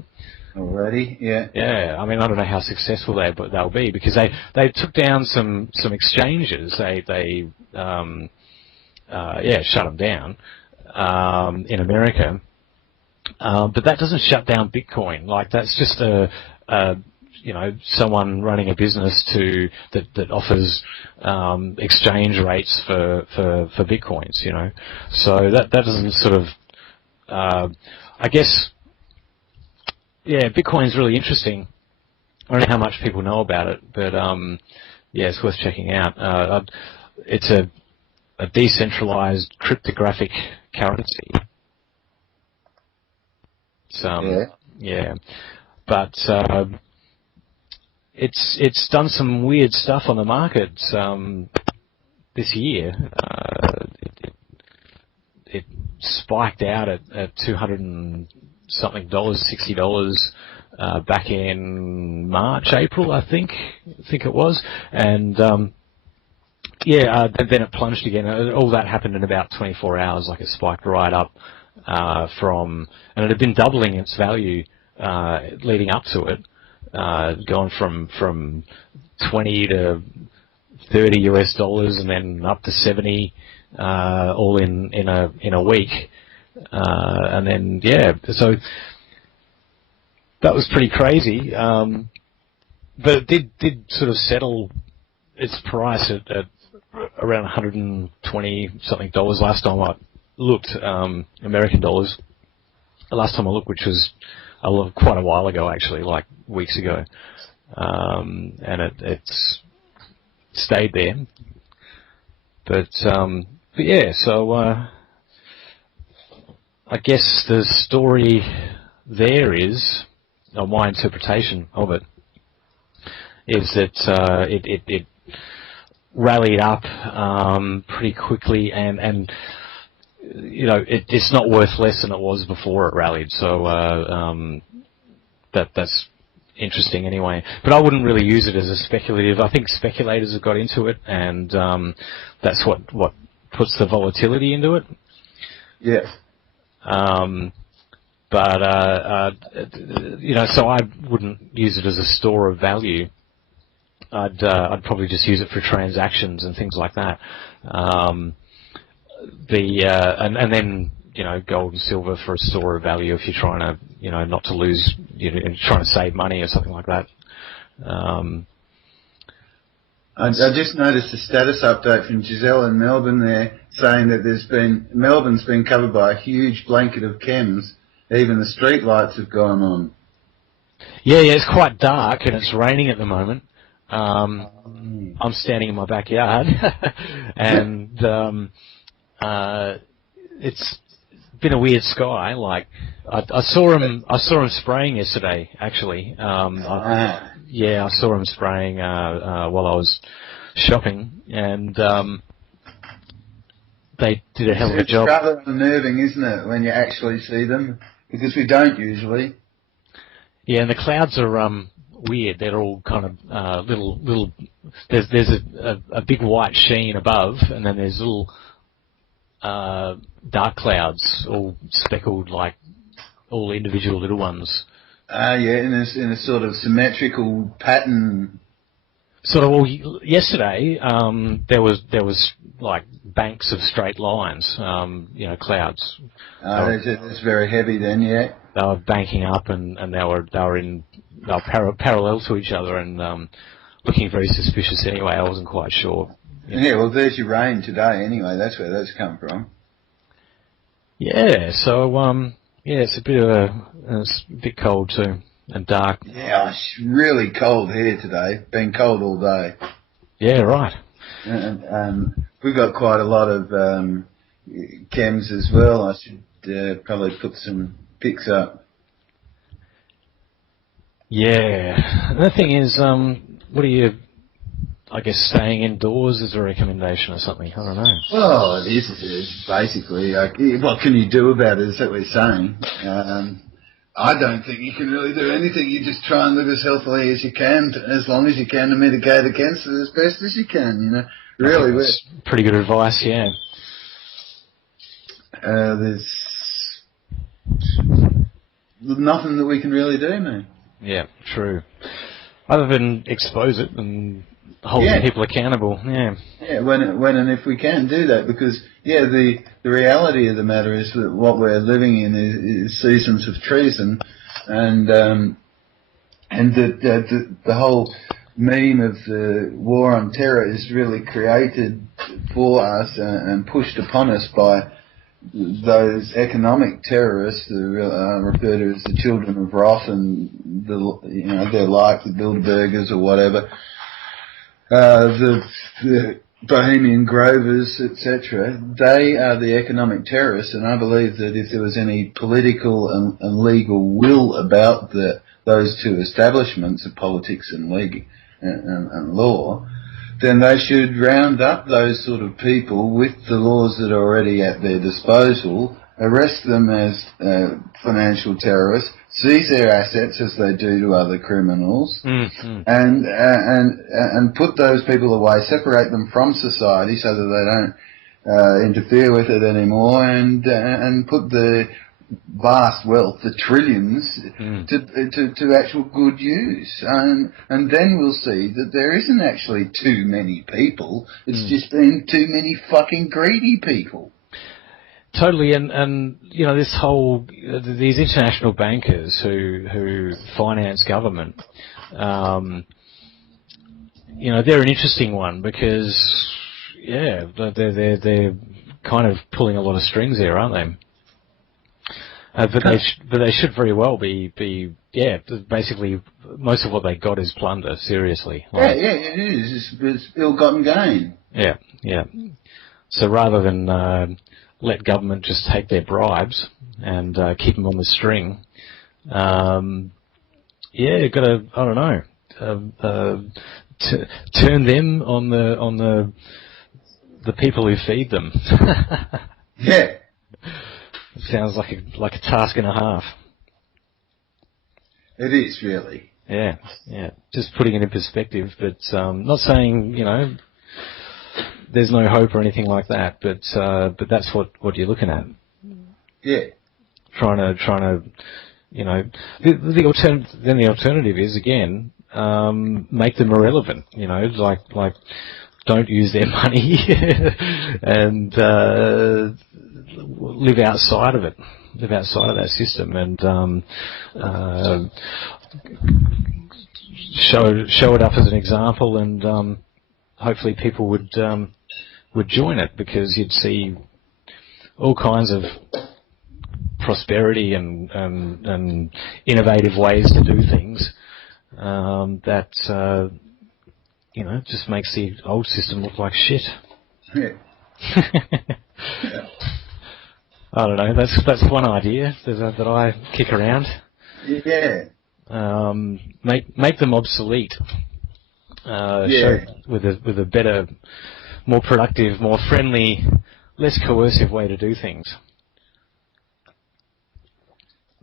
Already, yeah. Yeah, I mean, I don't know how successful they'll be, because they took down some exchanges. They shut them down in America. But that doesn't shut down Bitcoin. Like, that's just you know, someone running a business that offers exchange rates for Bitcoins. You know, so that doesn't sort of I guess. Yeah, Bitcoin's really interesting. I don't know how much people know about it, but yeah, it's worth checking out. It's a decentralized cryptographic currency. Yeah, but it's done some weird stuff on the market this year. It spiked out at $200 and something, $60 back in March, April, I think it was, and then it plunged again. All that happened in about 24 hours. Like, it spiked right up and it had been doubling its value leading up to it, gone from 20 to 30 US dollars, and then up to 70, all in a week. And then, yeah, so that was pretty crazy. But it did sort of settle its price at around 120 something dollars last time I looked, American dollars. The last time I looked, which was quite a while ago, actually, like weeks ago. And it's stayed there. But yeah, so I guess the story there is, or my interpretation of it, is that it rallied up pretty quickly, and you know, it's not worth less than it was before it rallied. So that's interesting anyway. But I wouldn't really use it as a speculative. I think speculators have got into it, and that's what puts the volatility into it. Yeah. So I wouldn't use it as a store of value. I'd probably just use it for transactions and things like that. And then gold and silver for a store of value if you're trying to not to lose, trying to save money or something like that. I just noticed a status update from Giselle in Melbourne there saying that Melbourne's been covered by a huge blanket of chems. Even the street lights have gone on. Yeah, it's quite dark and it's raining at the moment. I'm standing in my backyard and it's been a weird sky. Like I saw him spraying yesterday. Actually, I saw him spraying while I was shopping, and they did a hell of a job. It's rather unnerving, isn't it, when you actually see them? Because we don't usually. Yeah, and the clouds are weird. They're all kind of little. There's a big white sheen above, and then there's little dark clouds, all speckled like all individual little ones. In a sort of symmetrical pattern. Sort of. Well, yesterday there was like banks of straight lines, clouds. It's very heavy then, yeah. They were banking up, and they were parallel to each other, and looking very suspicious. Anyway, I wasn't quite sure. Yeah, well, there's your rain today. Anyway, that's where that's come from. Yeah. So it's it's a bit cold too, and dark. Yeah, it's really cold here today. Been cold all day. Yeah, right. And we've got quite a lot of chems as well. I should probably put some pics up. Yeah. The thing is, what are you? I guess staying indoors is a recommendation or something. I don't know. Well, it is basically. What can you do about it? Is that what you're saying? I don't think you can really do anything. You just try and live as healthily as you can, as long as you can, to mitigate against it as best as you can. Really, that's pretty good advice. Yeah. There's nothing that we can really do, man. Yeah, true. Other than expose it and holding people accountable. Yeah. Yeah, when and if we can do that, because the reality of the matter is that what we're living in is seasons of treason, and the whole meme of the war on terror is really created for us and pushed upon us by those economic terrorists who are referred to as the children of wrath, and they're like the Bilderbergers or whatever, the Bohemian Grovers, etc. They are the economic terrorists, and I believe that if there was any political and legal will about those two establishments of politics and league and law, then they should round up those sort of people with the laws that are already at their disposal, arrest them as financial terrorists, seize their assets as they do to other criminals, and put those people away, separate them from society so that they don't interfere with it anymore, and put the vast wealth, the trillions, to actual good use, and then we'll see that there isn't actually too many people. It's just been too many fucking greedy people. Totally, and this whole these international bankers who finance government, they're an interesting one because they're kind of pulling a lot of strings there, aren't they? But they should very well be basically most of what they got is plunder. Seriously, it is. It's ill-gotten gain. Yeah. So rather than let government just take their bribes and keep them on the string, got to, I don't know, turn them on the people who feed them. Yeah. It sounds like a task and a half. It is, really. Yeah, yeah. Just putting it in perspective, but not saying, you know, there's no hope or anything like that, but that's what you're looking at. Yeah. Trying to, you know, the alternative is again, make them irrelevant. You know, like don't use their money and live outside of it, live outside of that system, and show it up as an example, and hopefully people would join it, because you'd see all kinds of prosperity and innovative ways to do things that you know, just makes the old system look like shit. Yeah. I don't know. That's one idea that I kick around. Yeah. Make them obsolete. Yeah. Show with a better, more productive, more friendly, less coercive way to do things.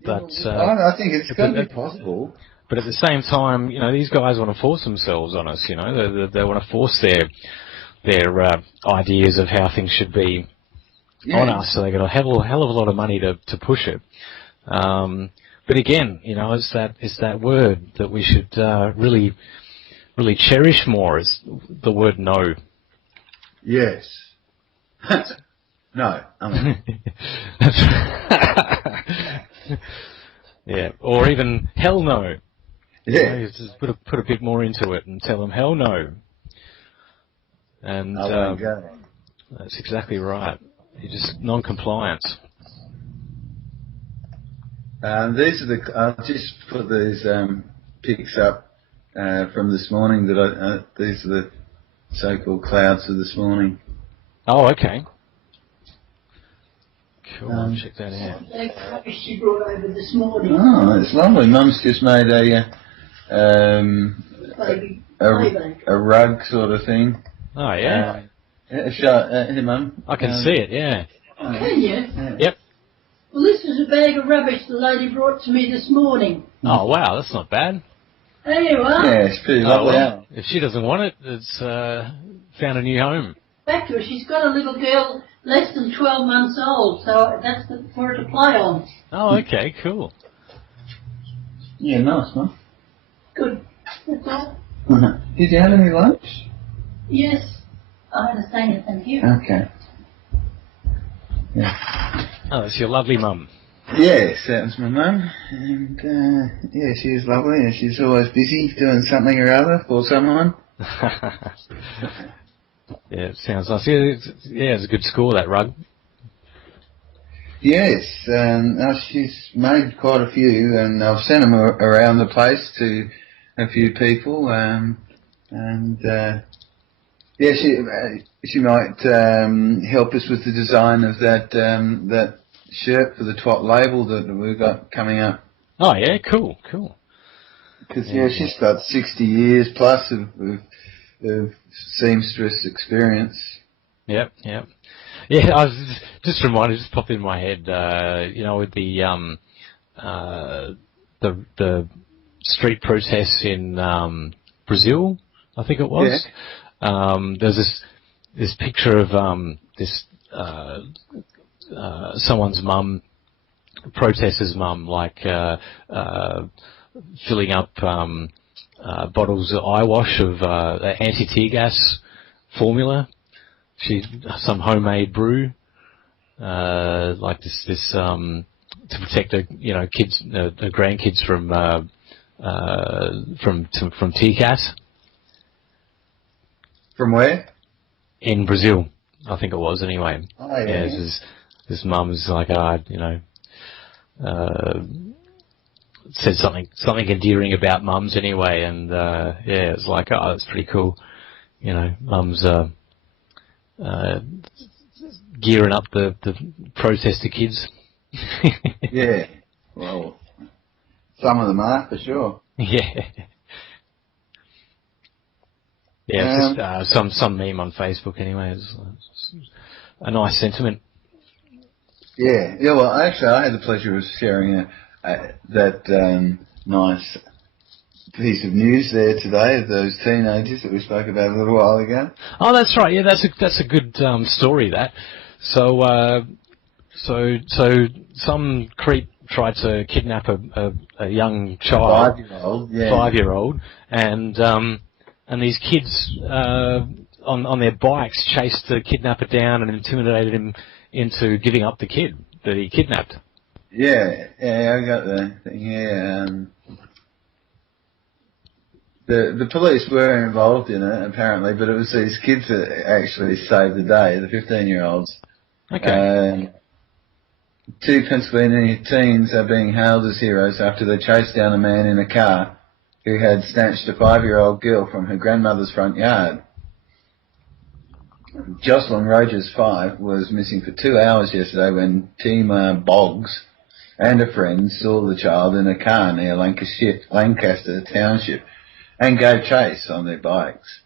But I think it's going to be possible. But at the same time, you know, these guys want to force themselves on us. You know, they want to force their ideas of how things should be on us. So they got a hell of a lot of money to push it. But again, you know, it's that word that we should really cherish more, is the word no. Yes. No. Yeah, or even hell no. Yeah. You know, you just put a bit more into it and tell them hell no. And that's exactly right. You're just non-compliance. These are I'll just put these pics up from this morning. These are the so-called clouds of this morning. Oh, okay. Cool. I'll check that out. That rubbish she brought over this morning. Oh, it's lovely. Mum's just made a rug sort of thing. Oh, yeah. Here, Mum. I can see it, yeah. Can you? Yep. Well, this is a bag of rubbish the lady brought to me this morning. Oh, wow, that's not bad. There you are. Yeah, it's pretty lovely. Well, if she doesn't want it, it's found a new home. Back to her. She's got a little girl less than 12 months old, so that's for her to play on. Oh, okay, cool. Yeah, nice, Mum. Good. That's all. Did you have any lunch? Yes. I understand it, thank you. Okay. Yeah. Oh, that's your lovely mum. Yes, that was my mum, and yeah, she was lovely, and she's always busy doing something or other for someone. Yeah, it sounds nice. Yeah, it's a good score, that rug. Yes, she's made quite a few, and I've sent them around the place to a few people, and yeah, she might help us with the design of that shirt for the TWOT label that we've got coming up. Oh yeah, cool. Because she's got 60 years plus of seamstress experience. Yep. Yeah, I was just reminded, just popped in my head, you know, with the street protests in Brazil, I think it was. Yeah. There's this picture of this someone's mum, protester's mum, like filling up bottles of eye wash of anti-tear gas formula. Some homemade brew, like this to protect her, you know, kids, her grandkids from tear gas. From where? In Brazil, I think it was anyway. Oh yeah. This mum's like, you know, said something endearing about mums anyway, and yeah, it's like, oh, that's pretty cool. You know, mums gearing up the protester kids. Yeah. Well, some of them are for sure. Yeah. Yeah, it's just some meme on Facebook anyway. It's a nice sentiment. Yeah. Well, actually, I had the pleasure of sharing that nice piece of news there today of those teenagers that we spoke about a little while ago. Oh, that's right. Yeah, that's a good story. That. So some creep tried to kidnap a young child, 5-year-old, yeah. 5-year-old, and these kids on their bikes chased the kidnapper down and intimidated him into giving up the kid that he kidnapped. Yeah, I got the thing. Yeah, the police were involved in it apparently, but it was these kids that actually saved the day. The 15-year-olds. Okay. 2 Pennsylvania teens are being hailed as heroes after they chased down a man in a car who had snatched a 5-year-old girl from her grandmother's front yard. Jocelyn Rogers, 5, was missing for 2 hours yesterday when Tima Boggs and a friend saw the child in a car near Lancaster Township and gave chase on their bikes.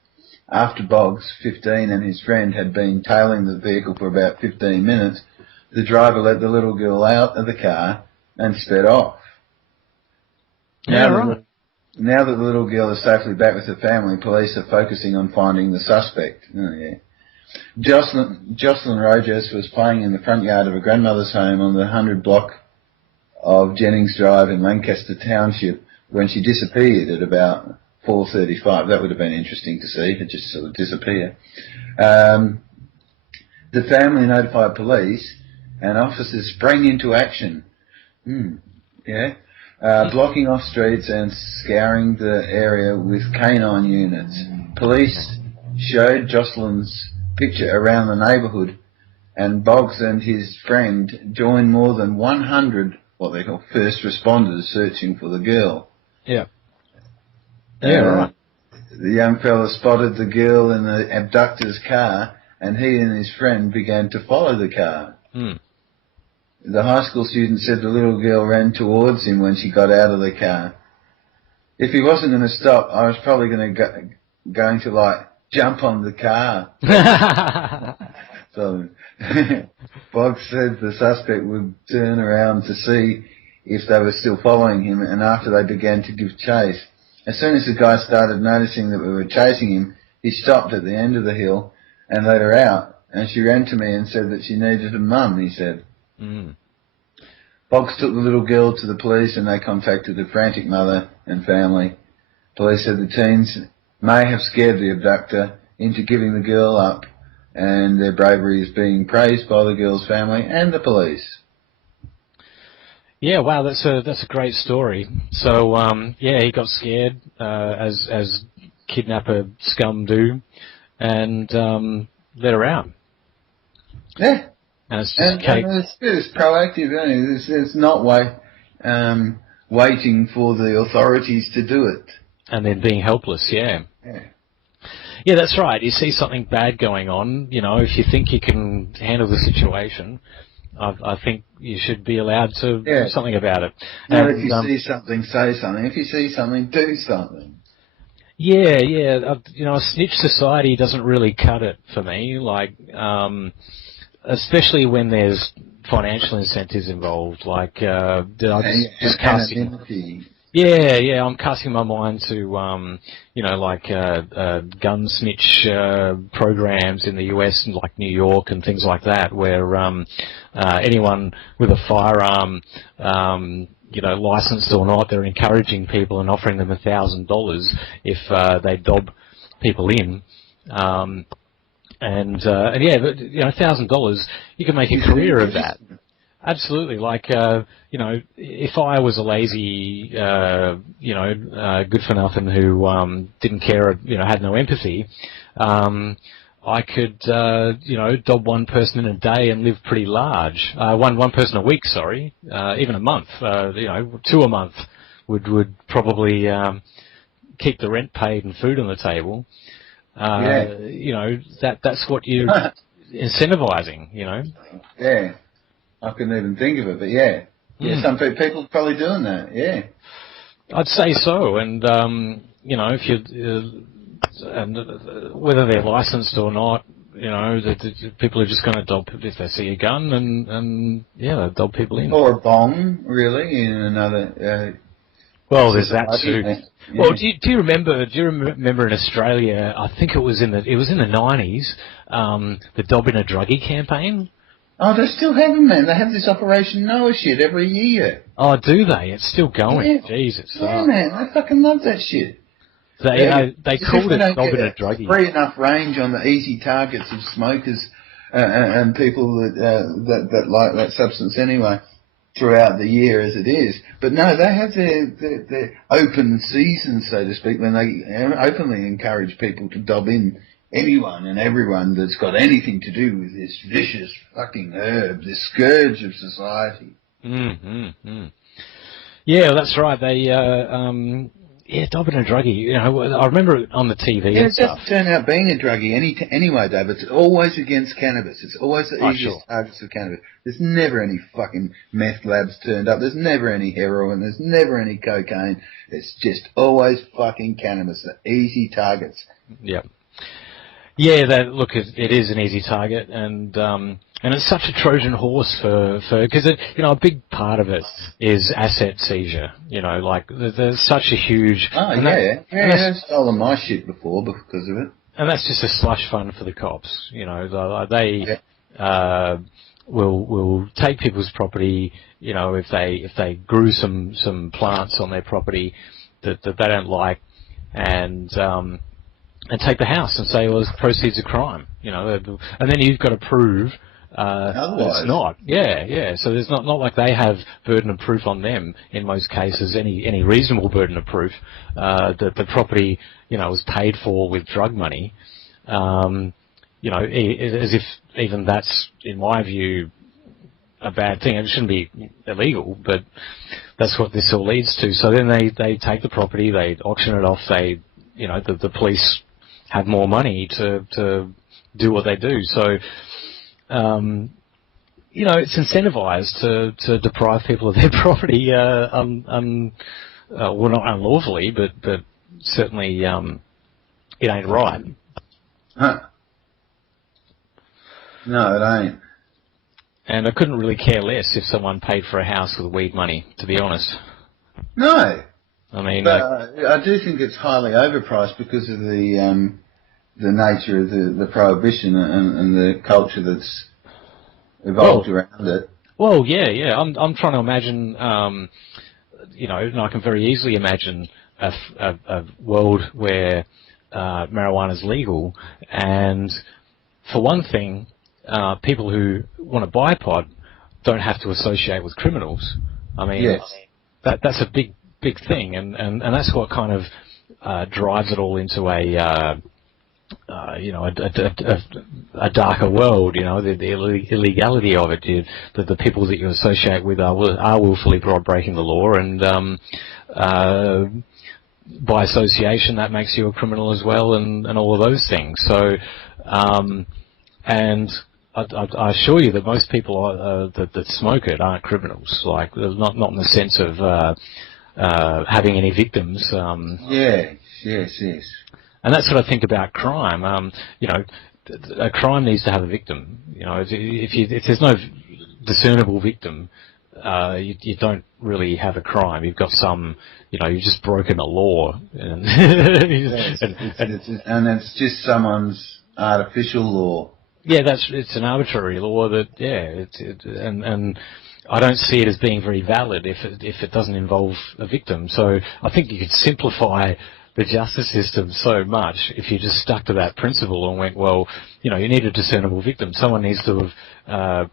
After Boggs, 15, and his friend had been tailing the vehicle for about 15 minutes, the driver let the little girl out of the car and sped off. Now that the little girl is safely back with her family, police are focusing on finding the suspect. Oh, yeah. Jocelyn Rogers was playing in the front yard of her grandmother's home on the 100 block of Jennings Drive in Lancaster Township when she disappeared at about 4:35. That would have been interesting to see, her just sort of disappear. The family notified police and officers sprang into action. Blocking off streets and scouring the area with canine units. Police showed Jocelyn's picture around the neighbourhood, and Boggs and his friend joined more than 100 what they call first responders searching for the girl. Yeah. Yeah, right. The young fella spotted the girl in the abductor's car, and he and his friend began to follow the car. The high school student said the little girl ran towards him when she got out of the car. If he wasn't going to stop, I was probably going to jump on the car. So Boggs said the suspect would turn around to see if they were still following him, and after they began to give chase. As soon as the guy started noticing that we were chasing him, he stopped at the end of the hill and let her out, and she ran to me and said that she needed a mum, he said. Boggs took the little girl to the police and they contacted the frantic mother and family. Police said the teens may have scared the abductor into giving the girl up, and their bravery is being praised by the girl's family and the police. Yeah, wow, that's a great story. So, he got scared, as kidnapper scum do, and let her out. Yeah. And it's just it's proactive, isn't it? It's not waiting for the authorities to do it. And then being helpless, yeah. Yeah, that's right. You see something bad going on, if you think you can handle the situation, I think you should be allowed to do something about it. Now, if you see something, say something. If you see something, do something. Yeah. A snitch society doesn't really cut it for me, especially when there's financial incentives involved, just casting. Yeah, I'm casting my mind to, gun snitch programs in the US and like New York and things like that, where anyone with a firearm, licensed or not, they're encouraging people and offering them $1,000 if they dob people in. $1,000, you can make a career of that. Absolutely. If I was a lazy, good for nothing who didn't care, had no empathy, I could, dob one person in a day and live pretty large. One person a week, sorry, even a month. 2 a month would probably keep the rent paid and food on the table. That's what you're incentivizing, Yeah. I couldn't even think of it, but some people are probably doing that, I'd say so, and, if whether they're licensed or not, people are just going to dob if they see a gun and they'll dob people in. Or a bomb, really, in another Well, there's that too. Yeah. Well, do you remember in Australia? I think it was in the 90s. The Dob in a Druggie campaign. Oh, they still have them, man. They have this Operation Noah shit every year. Oh, do they? It's still going. Yeah. Jesus. Yeah, man. I fucking love that shit. They called it Dob in a Druggie. Free enough range on the easy targets of smokers and people that like that substance anyway throughout the year as it is. But no, they have their open season, so to speak, when they openly encourage people to dob in anyone and everyone that's got anything to do with this vicious fucking herb, this scourge of society. Yeah, that's right. They, Dob in a Druggie. You know, I remember it on the TV and it stuff. doesn't turn out being a druggie anyway, Dave. It's always against cannabis. It's always the easiest targets of cannabis. There's never any fucking meth labs turned up. There's never any heroin. There's never any cocaine. It's just always fucking cannabis. The easy targets. Yep. Yeah, it is an easy target, and it's such a Trojan horse for because a big part of it is asset seizure. You know, like there's such a huge. Oh yeah, I've stolen my shit before because of it. And that's just a slush fund for the cops. You know, they will take people's property. You know, if they grew some plants on their property that they don't like, and take the house and say, well, it's proceeds of crime, you know, and then you've got to prove that it's not. Yeah. So there's not like they have burden of proof on them in most cases, any reasonable burden of proof that the property, you know, was paid for with drug money. You know, as if even that's, in my view, a bad thing. It shouldn't be illegal, but that's what this all leads to. So then they take the property, they auction it off, the police have more money to do what they do. So, it's incentivized to deprive people of their property, well, not unlawfully, but certainly, it ain't right. Huh. No, it ain't. And I couldn't really care less if someone paid for a house with weed money, to be honest. No. I mean, but I do think it's highly overpriced because of the nature of the prohibition and the culture that's evolved around it. Well, yeah. I'm trying to imagine, and I can very easily imagine a world where marijuana is legal, and for one thing, people who want to buy pot don't have to associate with criminals. I mean, yes. That's a big thing, and that's what kind of drives it all into a darker world. You know, the illegality of it. That the people that you associate with are willfully breaking the law, and by association that makes you a criminal as well, and all of those things. So, and I assure you that most people that smoke it aren't criminals. Like, not in the sense of having any victims. Yes. And that's what I think about crime. A crime needs to have a victim. You know, if there's no discernible victim, you don't really have a crime. You've got you've just broken a law. And and it's just someone's artificial law. Yeah, it's an arbitrary law and I don't see it as being very valid if it doesn't involve a victim. So I think you could simplify the justice system so much if you just stuck to that principle and went, well, you need a discernible victim. Someone needs to have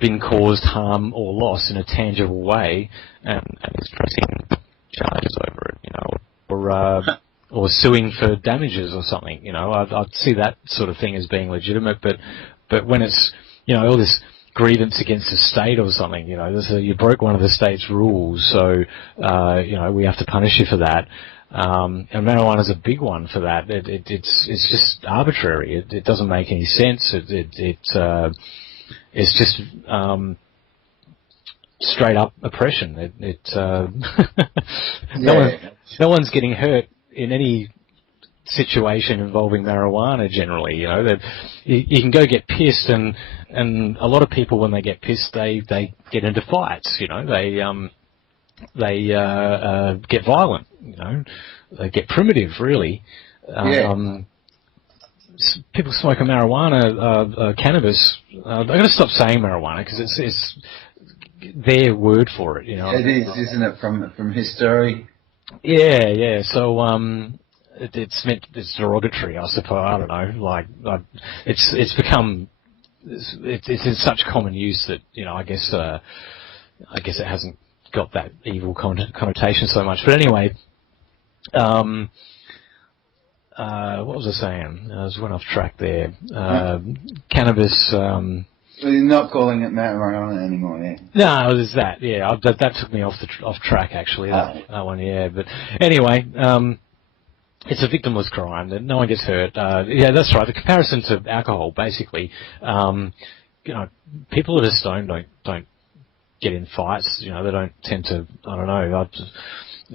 been caused harm or loss in a tangible way, and is pressing charges over it, or suing for damages or something. I'd see that sort of thing as being legitimate. But when it's all this grievance against the state or something, you broke one of the state's rules, so we have to punish you for that. And marijuana is a big one for that. It's just arbitrary. It doesn't make any sense. It's just straight up oppression. No one's getting hurt in any situation involving marijuana generally. That you can go get pissed, and a lot of people when they get pissed they get into fights. get violent. They get primitive, really. People smoking marijuana, cannabis. I've got to stop saying marijuana because it's their word for it. It is, isn't it? From history. Yeah. So it's derogatory, I suppose. I don't know. It's become it's in such common use that I guess it hasn't got that evil connotation so much. But anyway, what was I saying? I was went off track there. Cannabis. Well, you're not calling it marijuana anymore, yeah? No, there's that. Yeah, that took me off track actually. That one, yeah. But anyway, it's a victimless crime that no one gets hurt. Yeah, that's right. The comparison to alcohol, basically, people that are stoned don't get in fights. They don't tend to. I don't know.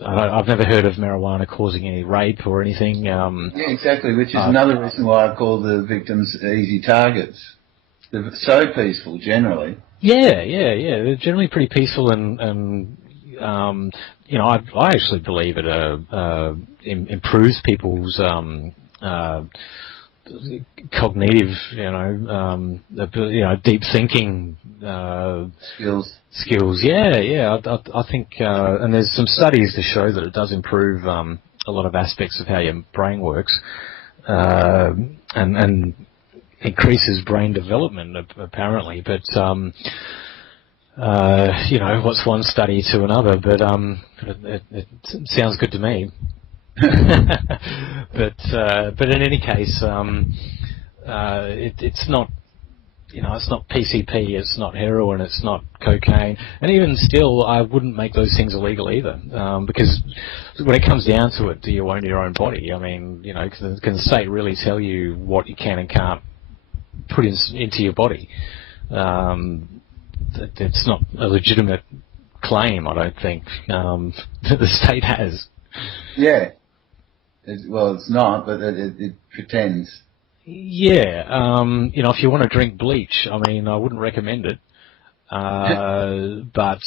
I've never heard of marijuana causing any rape or anything. Yeah, exactly. Which is another reason why I call the victims easy targets. They're so peaceful, generally. Yeah. They're generally pretty peaceful, and I actually believe it improves people's cognitive, deep thinking skills. Yeah. I think, and there's some studies to show that it does improve a lot of aspects of how your brain works, and increases brain development apparently. But what's one study to another? But it sounds good to me. but in any case, it's not. It's not PCP, it's not heroin, it's not cocaine, and even still, I wouldn't make those things illegal either, because when it comes down to it, do you own your own body? I mean, can the state really tell you what you can and can't put into your body? It's not a legitimate claim, I don't think, that the state has. Yeah. It's not, but it pretends. Yeah, if you want to drink bleach, I mean, I wouldn't recommend it, but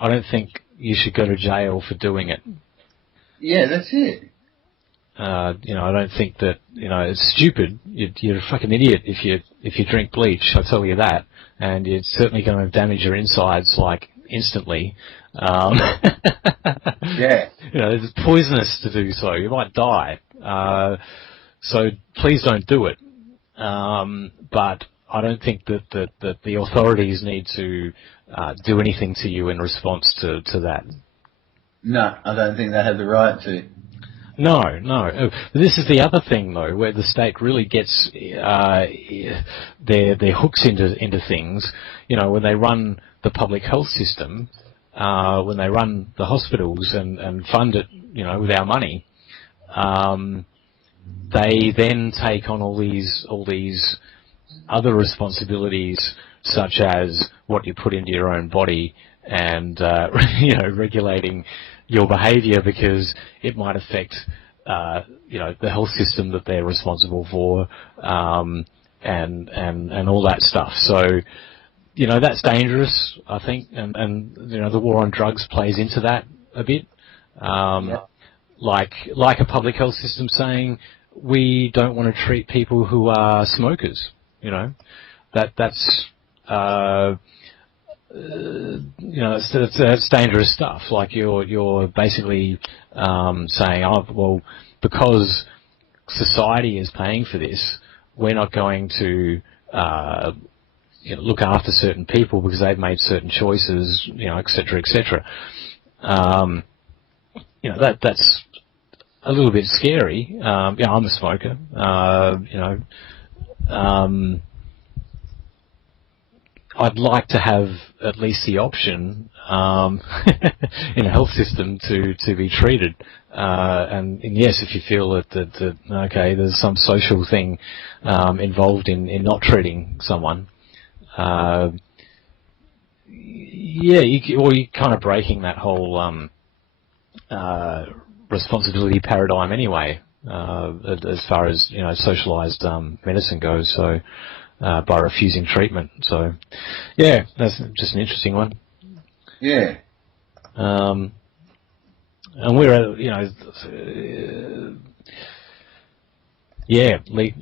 I don't think you should go to jail for doing it. Yeah, that's it. I don't think that, it's stupid. You're a fucking idiot if you drink bleach, I'll tell you that, and it's certainly going to damage your insides, instantly. Yeah. It's poisonous to do so. You might die. So please don't do it. But I don't think that the authorities need to do anything to you in response to that. No, I don't think they have the right to. No. This is the other thing, though, where the state really gets their hooks into things. When they run the public health system, when they run the hospitals and fund it, with our money. They then take on all these other responsibilities, such as what you put into your own body and regulating your behaviour, because it might affect the health system that they're responsible for, and all that stuff. So that's dangerous, I think, and the war on drugs plays into that a bit. Like a public health system saying, we don't want to treat people who are smokers. That's dangerous stuff. Like you're basically saying, because society is paying for this, we're not going to look after certain people because they've made certain choices, et cetera, et cetera. That's a little bit scary. I'm a smoker. I'd like to have at least the option in a health system to be treated. And yes, if you feel that okay, there's some social thing involved in not treating someone, you're kind of breaking that whole responsibility paradigm anyway, as far as socialized medicine goes. So by refusing treatment. So yeah, that's just an interesting one. Yeah. And we're,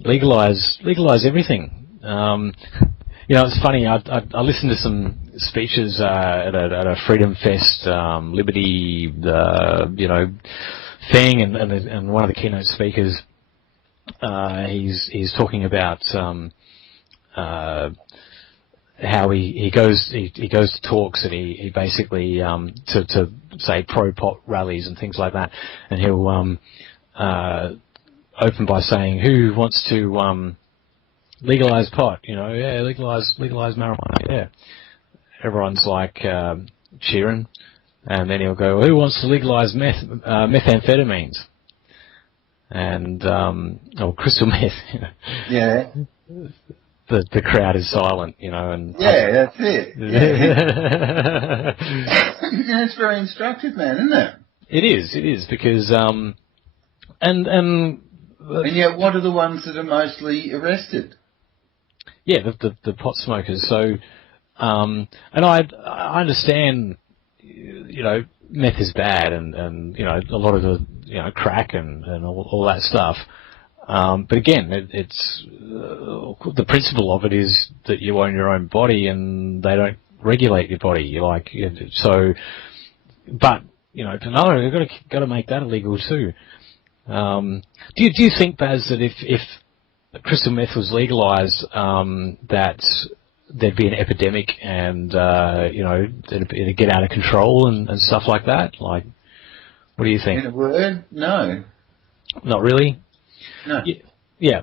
legalize everything. It's funny. I listened to some speeches at a Freedom Fest, Liberty, thing, and one of the keynote speakers, he's talking about how he goes to talks, and he basically to say pro-pot rallies and things like that, and he'll open by saying, who wants to legalize pot? Legalize marijuana. Yeah, everyone's like cheering, and then he'll go, who wants to legalize methamphetamines? And crystal meth. Yeah. The crowd is silent, and that's it. Yeah. It's very instructive, man, isn't it? It is because and yet, what are the ones that are mostly arrested? Yeah, the pot smokers. So, and I understand, meth is bad, and a lot of the crack and all that stuff. But again, it's the principle of it is that you own your own body, and they don't regulate your body. But no, you've got to make that illegal too. Do you think, Baz, that if crystal meth was legalized, that there'd be an epidemic and it'd get out of control and stuff like that? Like, what do you think? In a word, no. Not really. No. Yeah.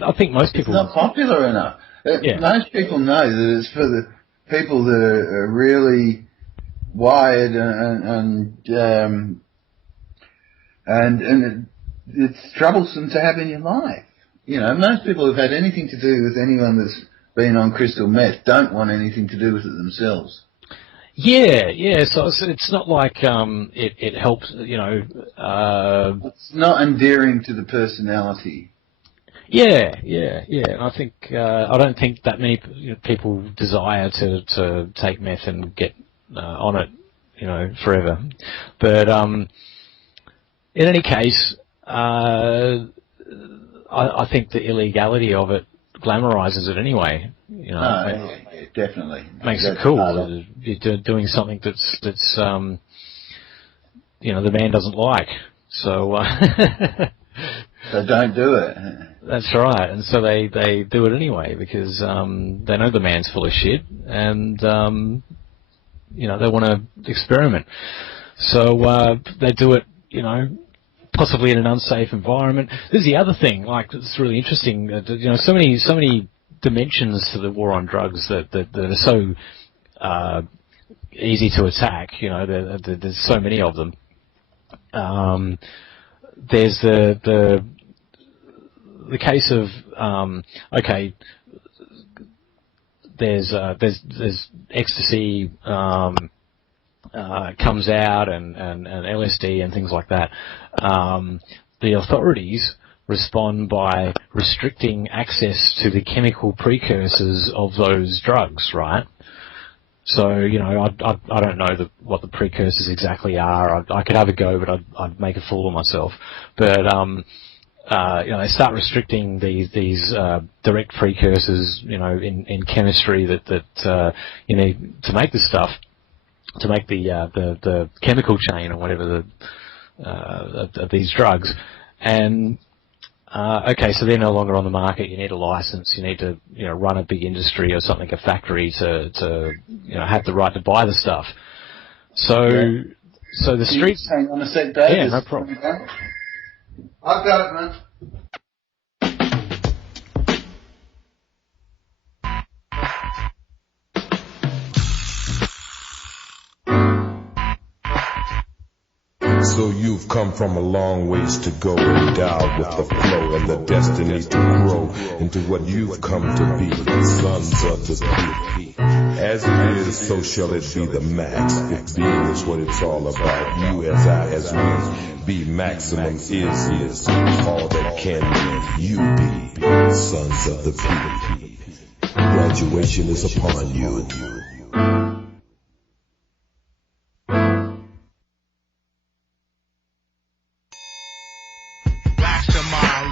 I think most people. It's not popular enough. Most people know that it's for the people that are really wired and it's troublesome to have in your life. Most people who've had anything to do with anyone that's been on crystal meth don't want anything to do with it themselves. Yeah. So it's not like it helps. It's not endearing to the personality. Yeah. And I think I don't think that many people desire to take meth and get on it, forever. But in any case, I think the illegality of it glamorizes it anyway. Definitely makes it cool. You're doing something that's the man doesn't like. So so don't do it. That's right. And so they do it anyway because they know the man's full of shit, and they want to experiment. So they do it, possibly in an unsafe environment. This is the other thing. Like, it's really interesting. So many dimensions to the war on drugs that are so easy to attack. There's so many of them. There's the case of there's ecstasy comes out and LSD and things like that. The authorities respond by restricting access to the chemical precursors of those drugs, right? So, I don't know what the precursors exactly are. I could have a go, but I'd make a fool of myself. But, they start restricting these direct precursors, in chemistry that you need to make this stuff, to make the chemical chain or whatever of these drugs. And so they're no longer on the market. You need a license. You need to run a big industry or something, a factory to have the right to buy the stuff. So the streets. Hang on a sec, Dave. Yeah, no problem. I've got it, man. So you've come from a long ways to go, endowed with the flow and the destiny to grow into what you've come to be, sons of the people. As it is, so shall it be the max. If being is what it's all about, you as I as we, be maximum is all that can be, you be, sons of the people. Graduation is upon you.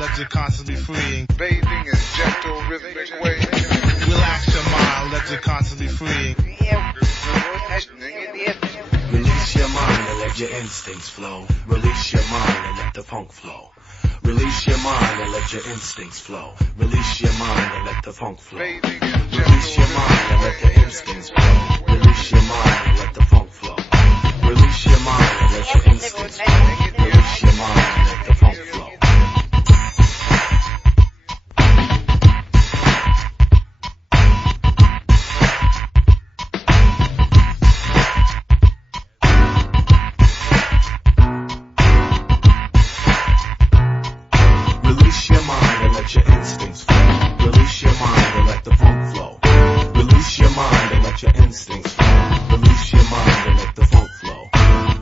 let you constantly freeing. Bathing in gentle rhythmic way. Relax your mind, let you constantly freeing. Release your mind and let your instincts flow. Release your mind and let the funk flow. Release your mind and let your instincts flow. Release your mind and let the funk flow. Release your mind and let the instincts flow. Release your mind and let the funk flow. Release your mind and let your instincts flow. Release your mind and let the funk flow. Release your mind and let your instincts flow. Release your mind and let the funk flow. Release your mind and let your instincts flow. Release your mind and let the funk flow.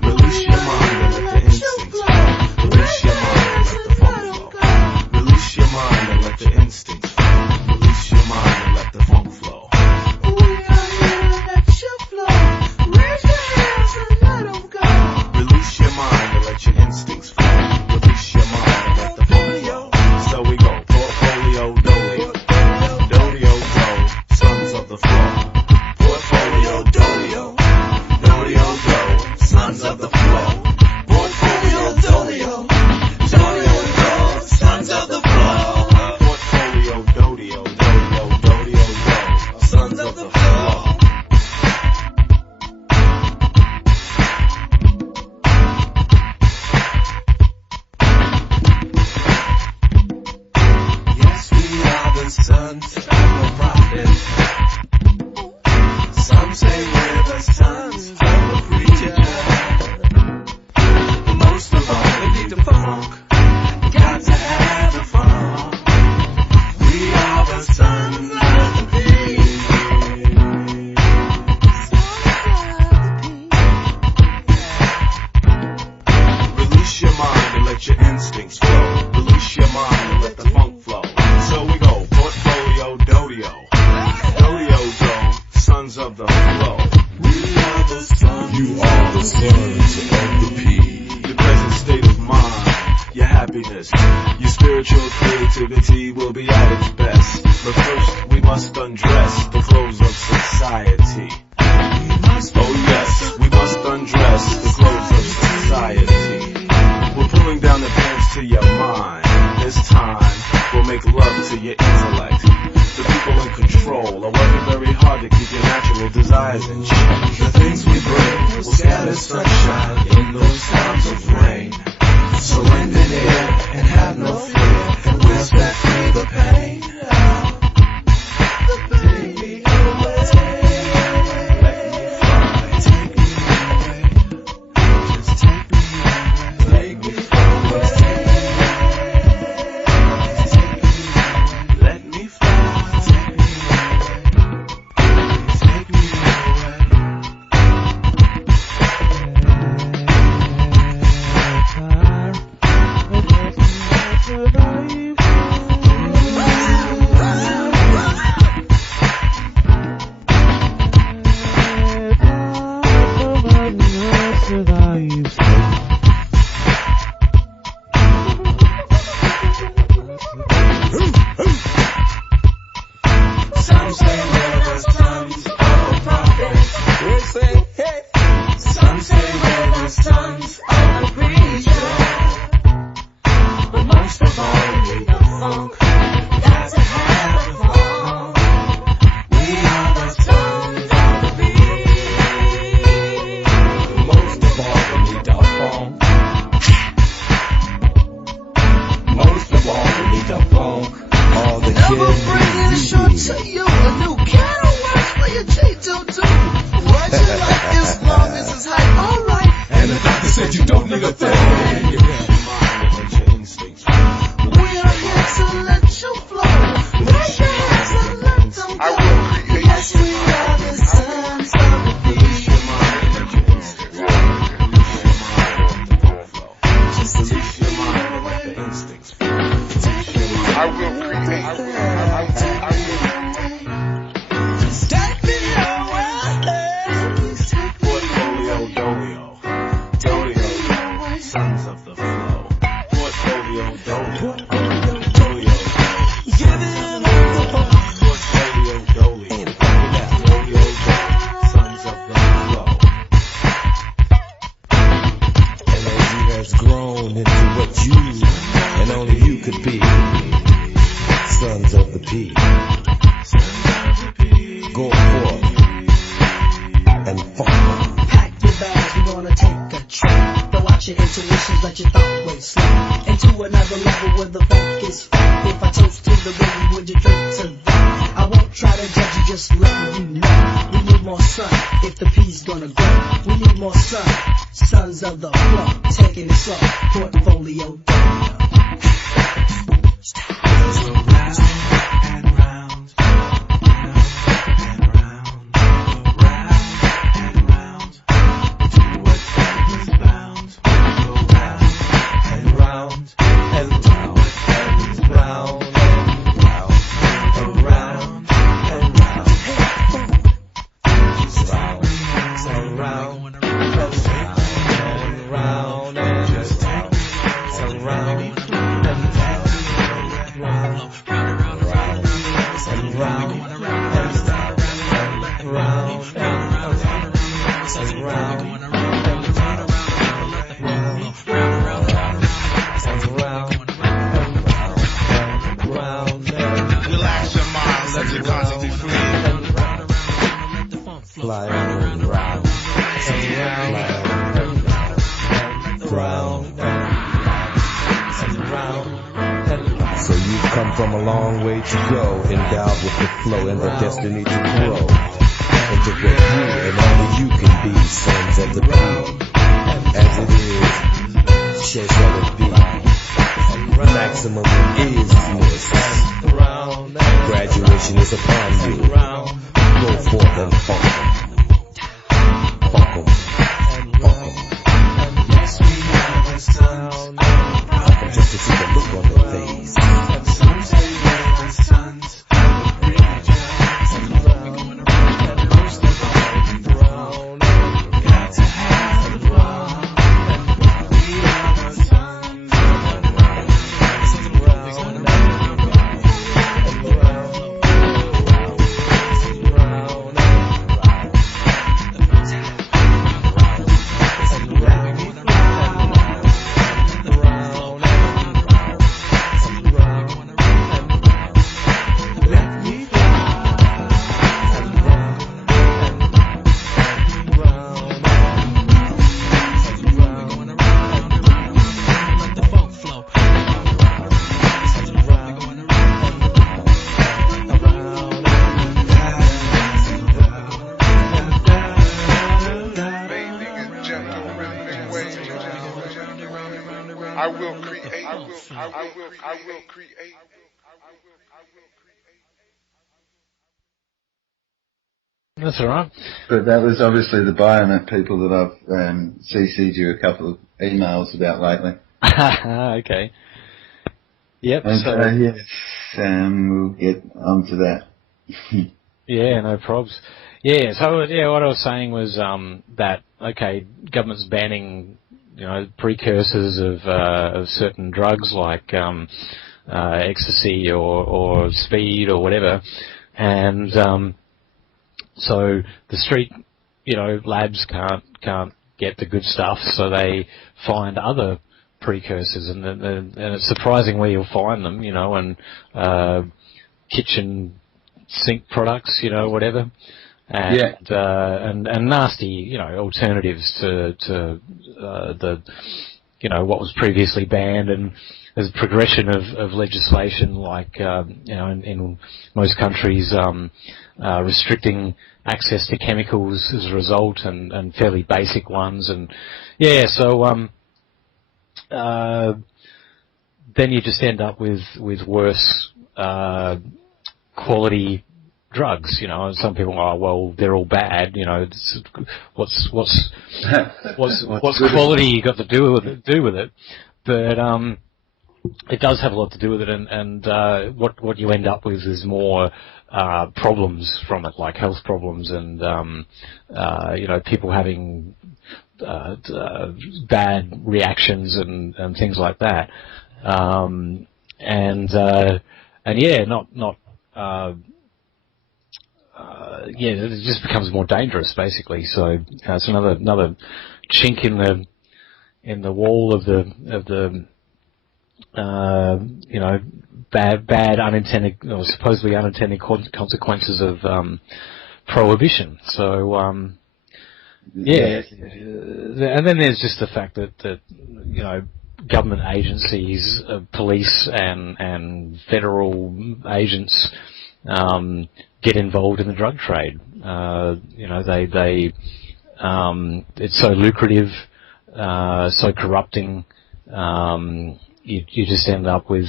Release your mind and let the instincts flow. Release your mind and let the funk flow. Release your mind and let the instincts flow. Release your mind and let the funk flow. We are here to let you flow. Raise your hands and let them go. Release your mind and let your instincts flow. Release your mind and let the funk flow. So we go, portfolio, dolio, dolio, do, sons of the flow. Portfolio, dolio, dolio, do, sons of the flow. Portfolio, dolio, dolio, do, sons of the flow. Portfolio, dolio, dolio, dolio, do, sons of the flow. Yes, we are the sons of the prophet. Some say we're the sons of the preacher. Most of all, we need the funk. Got to have the funk. We are the sons of the peace. Release your mind and let your instincts flow. Release your mind and let the funk flow. So we go, portfolio, dodio, dodio, do, sons of the flow. We are the sons. You are the sons of the P. Your present state of mind, your happiness, your spiritual creativity will be at its best. But first we must undress the clothes of society. Oh yes, we must undress the clothes of society. We're pulling down the pants to your mind. This time, we'll make love to your intellect. The people in control are working very hard to keep your natural desires in check. The things we bring will scatter sunshine in those times of rain. Surrender it and have no fear, and we'll set free the pain. Take me away. Let me fly. Take me away. Just take me away. Take me away. Let me fly. Take me away. Take me Some say we're the sons of the prophet. Some say we're the sons of the preacher. But most of all, we need the funk. Got to have the funk. We are the sons of the beat. Most of all, we need the funk. Most of all, we need the funk. All the Never bring in short to you. A new can of words for your J22. What you like as long as it's hype, alright. And the doctor said you don't need a thing. We are here to let you flow. Raise your hands and let them go. Yes, we are the sons of the beat. Just take me away. I will create. Just take me away. Portfolio, dolio, dolio, sons of the flow. Portfolio, dolio, could be sons of the P. Go forth and fall. Pack your bags, we gonna take a trip. Throw out your intuitions, let your thought waves slip into another level where the funk is fat. If I toast to the rhythm, would you drink to that? I won't try to judge you, just letting you know. We need more sun if the P's gonna grow. We need more sun, sons of the flow. Taking it slow, portfolio down. So you've come from a long way to go, endowed with the flow and the destiny to grow into what you and only you can be, sons of the P. As it is, shall it be. Maximum isness. Graduation is upon you. Go forth and funk 'em. Funk 'em. Funk 'em. Just to see the look on their face. That's all right. But that was obviously the Biomet people that I've CC'd you a couple of emails about lately. Okay. Yep. And So yes, we'll get onto that. yeah, no probs. Yeah. So yeah, what I was saying was that okay, government's banning precursors of certain drugs like ecstasy or speed or whatever, and so the street, labs can't get the good stuff, so they find other precursors, and it's surprising where you'll find them, and kitchen sink products, whatever, and and nasty, alternatives to the what was previously banned, and there's a progression of legislation like in most countries restricting access to chemicals as a result, and fairly basic ones, and so then you just end up with worse quality drugs, and some people are, well, they're all bad, what's quality got to do with it, but it does have a lot to do with it, and what you end up with is more problems from it, like health problems, and people having bad reactions and things like that, it just becomes more dangerous, basically. So it's another chink in the wall of the you know, bad unintended or supposedly unintended consequences of prohibition. So yeah, and then there's just the fact that you know, government agencies, police and federal agents get involved in the drug trade. You know, they it's so lucrative, so corrupting. You just end up with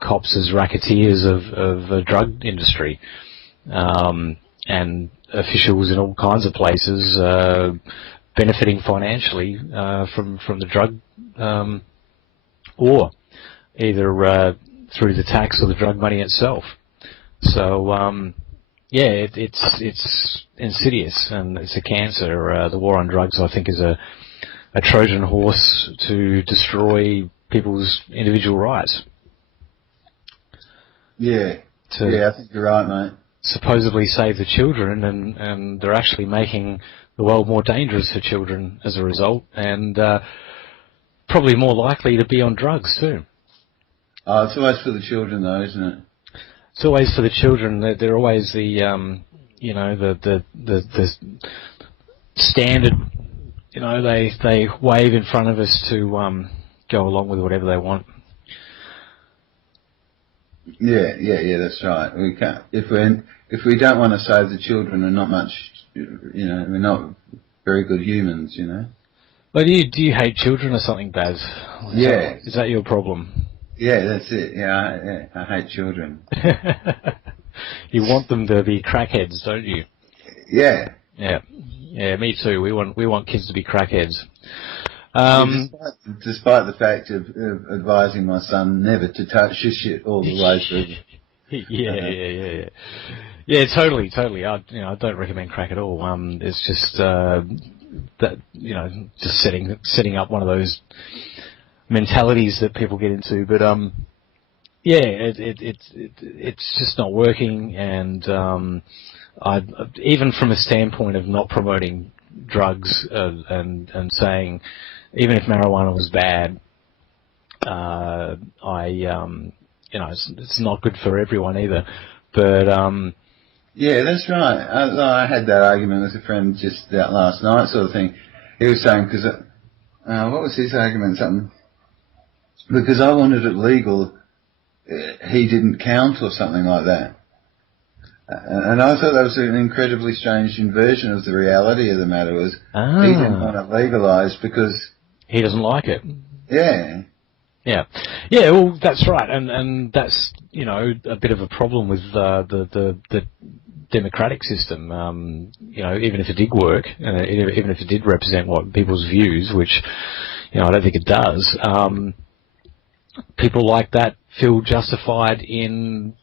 cops as racketeers of the drug industry, and officials in all kinds of places benefiting financially from the drug war, either through the tax or the drug money itself. So yeah, it's insidious and it's a cancer. The war on drugs, I think, is a Trojan horse to destroy people's individual rights. Yeah, I think you're right, mate. Supposedly save the children, and they're actually making the world more dangerous for children as a result, and probably more likely to be on drugs too. Oh, it's always for the children, though, isn't it? It's always for the children. They're always the you know, the standard. You know, they wave in front of us to go along with whatever they want. Yeah, that's right. We can't, if we don't want to save the children, we're not much, you know, we're not very good humans, you know. Well, do you hate children or something, Baz? Is that your problem? Yeah, that's it. Yeah, I hate children. You want them to be crackheads, don't you? Yeah. Yeah, me too. We want kids to be crackheads. Despite the fact of advising my son never to touch this shit all the way through. Yeah, totally. I don't recommend crack at all. It's just that, you know, just setting up one of those mentalities that people get into. But yeah, it's just not working. And even from a standpoint of not promoting drugs and saying, even if marijuana was bad, you know, it's not good for everyone either. But yeah, that's right. I had that argument with a friend just last night, sort of thing. He was saying, because what was his argument? Something because I wanted it legal, he didn't count or something like that. And I thought that was an incredibly strange inversion of the reality of the matter. Was he didn't want it legalised because he doesn't like it. Yeah, well, that's right, and that's, you know, a bit of a problem with the democratic system. You know, even if it did work, even if it did represent what people's views, which, you know, I don't think it does, people like that feel justified in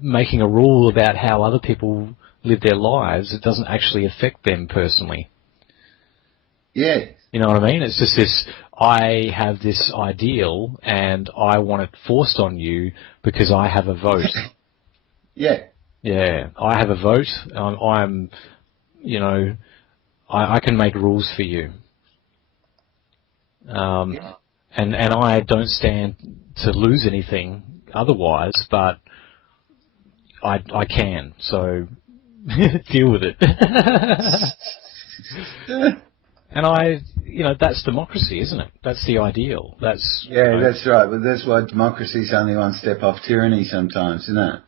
making a rule about how other people live their lives. It doesn't actually affect them personally. Yeah. You know what I mean? It's just this, I have this ideal and I want it forced on you because I have a vote. Yeah, I have a vote. I'm, you know, I can make rules for you. And I don't stand to lose anything otherwise, but I can, so deal with it. And you know, that's democracy, isn't it? That's the ideal. That's that's right. But that's why democracy's only one step off tyranny sometimes, isn't it?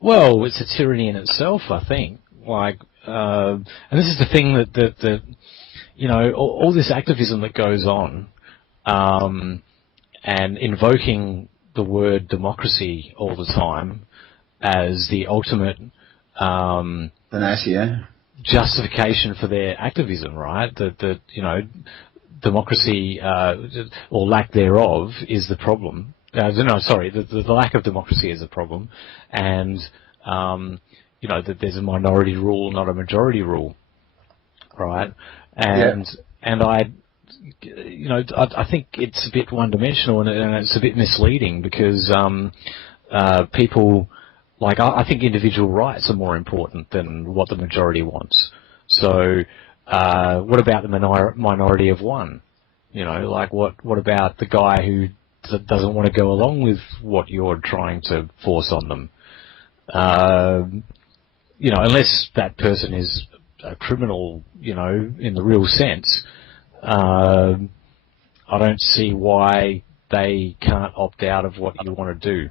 Well, it's a tyranny in itself, I think. Like, and this is the thing that you know, all this activism that goes on, and invoking the word democracy all the time as the ultimate panacea, justification for their activism, right? That you know, democracy or lack thereof is the problem. The lack of democracy is the problem, and you know, that there's a minority rule, not a majority rule, right? And I, you know, I think it's a bit one-dimensional and it's a bit misleading because people. Like, I think individual rights are more important than what the majority wants. So, what about the minority of one? You know, like, what about the guy who doesn't want to go along with what you're trying to force on them. Unless that person is a criminal, in the real sense, I don't see why they can't opt out of what you want to do,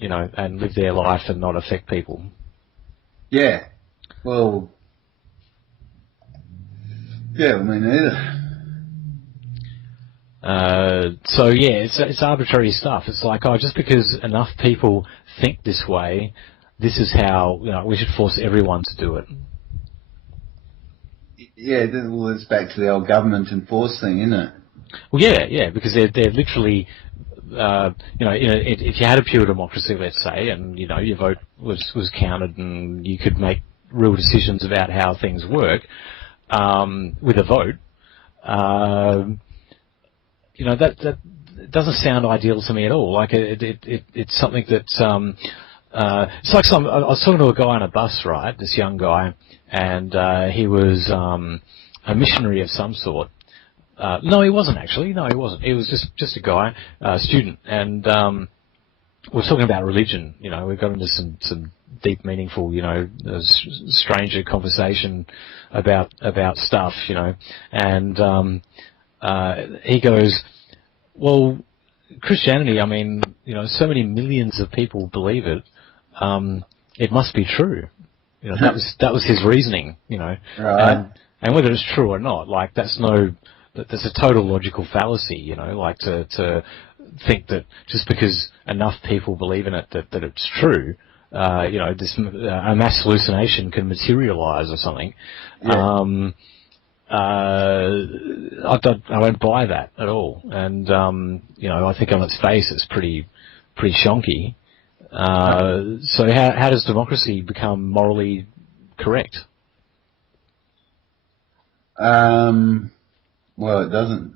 and live their life and not affect people. Yeah. Well, yeah, me neither. So yeah, it's arbitrary stuff. It's like, just because enough people think this way, this is how, we should force everyone to do it. Yeah, well, it's back to the old government enforced thing, isn't it? Well, yeah, because they're literally, if you had a pure democracy, let's say, and your vote was counted, and you could make real decisions about how things work with a vote, that doesn't sound ideal to me at all. Like it's something that's it's like I was talking to a guy on a bus, right? This young guy, and he was a missionary of some sort. No, he wasn't actually. No, he wasn't. He was just a guy, student, and we were talking about religion. We got into some deep, meaningful, stranger conversation about stuff, and he goes, well, Christianity, I mean, so many millions of people believe it. It must be true. That was his reasoning. Right. And whether it's true or not, like that's a total logical fallacy. Like to think that just because enough people believe in it that it's true, a mass hallucination can materialize or something. Yeah. I don't buy that at all, and I think on its face it's pretty shonky. So how does democracy become morally correct? Well, it doesn't.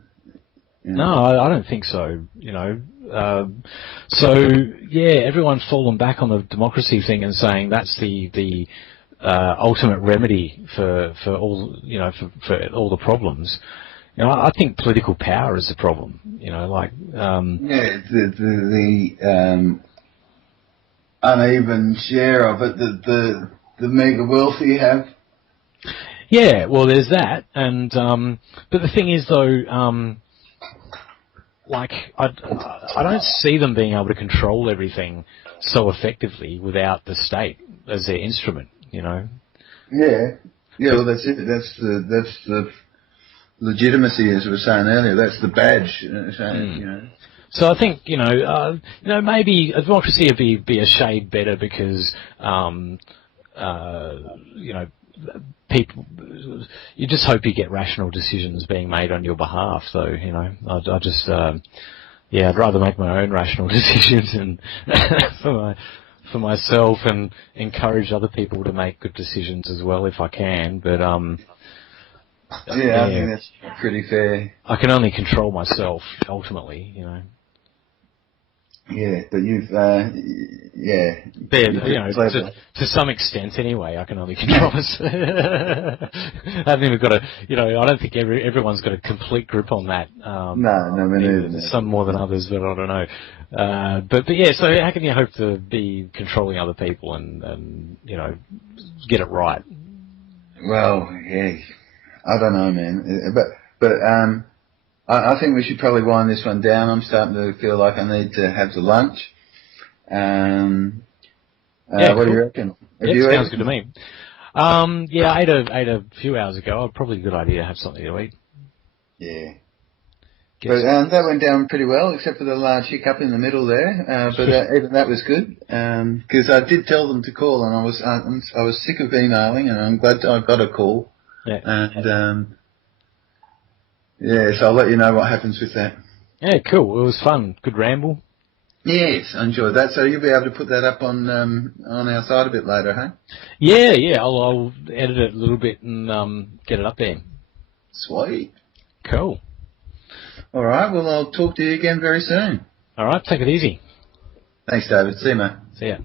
No, I don't think so. So yeah, everyone's fallen back on the democracy thing and saying that's the ultimate remedy for all for all the problems. I think political power is the problem. The uneven share of it that the mega wealthy have. Yeah, well, there's that, and but the thing is, though, I don't see them being able to control everything so effectively without the state as their instrument. Yeah. Well, that's it. That's the legitimacy, as we were saying earlier. That's the badge. So I think maybe a democracy would be a shade better because people. You just hope you get rational decisions being made on your behalf, though. I just I'd rather make my own rational decisions and for myself and encourage other people to make good decisions as well if I can. But I think that's pretty fair. I can only control myself ultimately, Yeah, but you've to some extent anyway. I can only control myself. I haven't even got I don't think everyone's got a complete grip on that. No, me neither. Some more than others, but I don't know. But yeah, so how can you hope to be controlling other people and get it right? Well, yeah, I don't know, man. But I think we should probably wind this one down. I'm starting to feel like I need to have the lunch. What do you reckon? Sounds good to me. I ate a few hours ago. Probably a good idea to have something to eat. Yeah. But that went down pretty well, except for the large hiccup in the middle there. But even that was good, because I did tell them to call, and I was sick of emailing, and I'm glad I got a call. Yeah. And so I'll let you know what happens with that. Yeah, cool. It was fun. Good ramble. Yes, I enjoyed that. So you'll be able to put that up on our site a bit later, huh? Yeah. I'll edit it a little bit and get it up there. Sweet. Cool. All right. Well, I'll talk to you again very soon. All right. Take it easy. Thanks, David. See you, mate. See ya.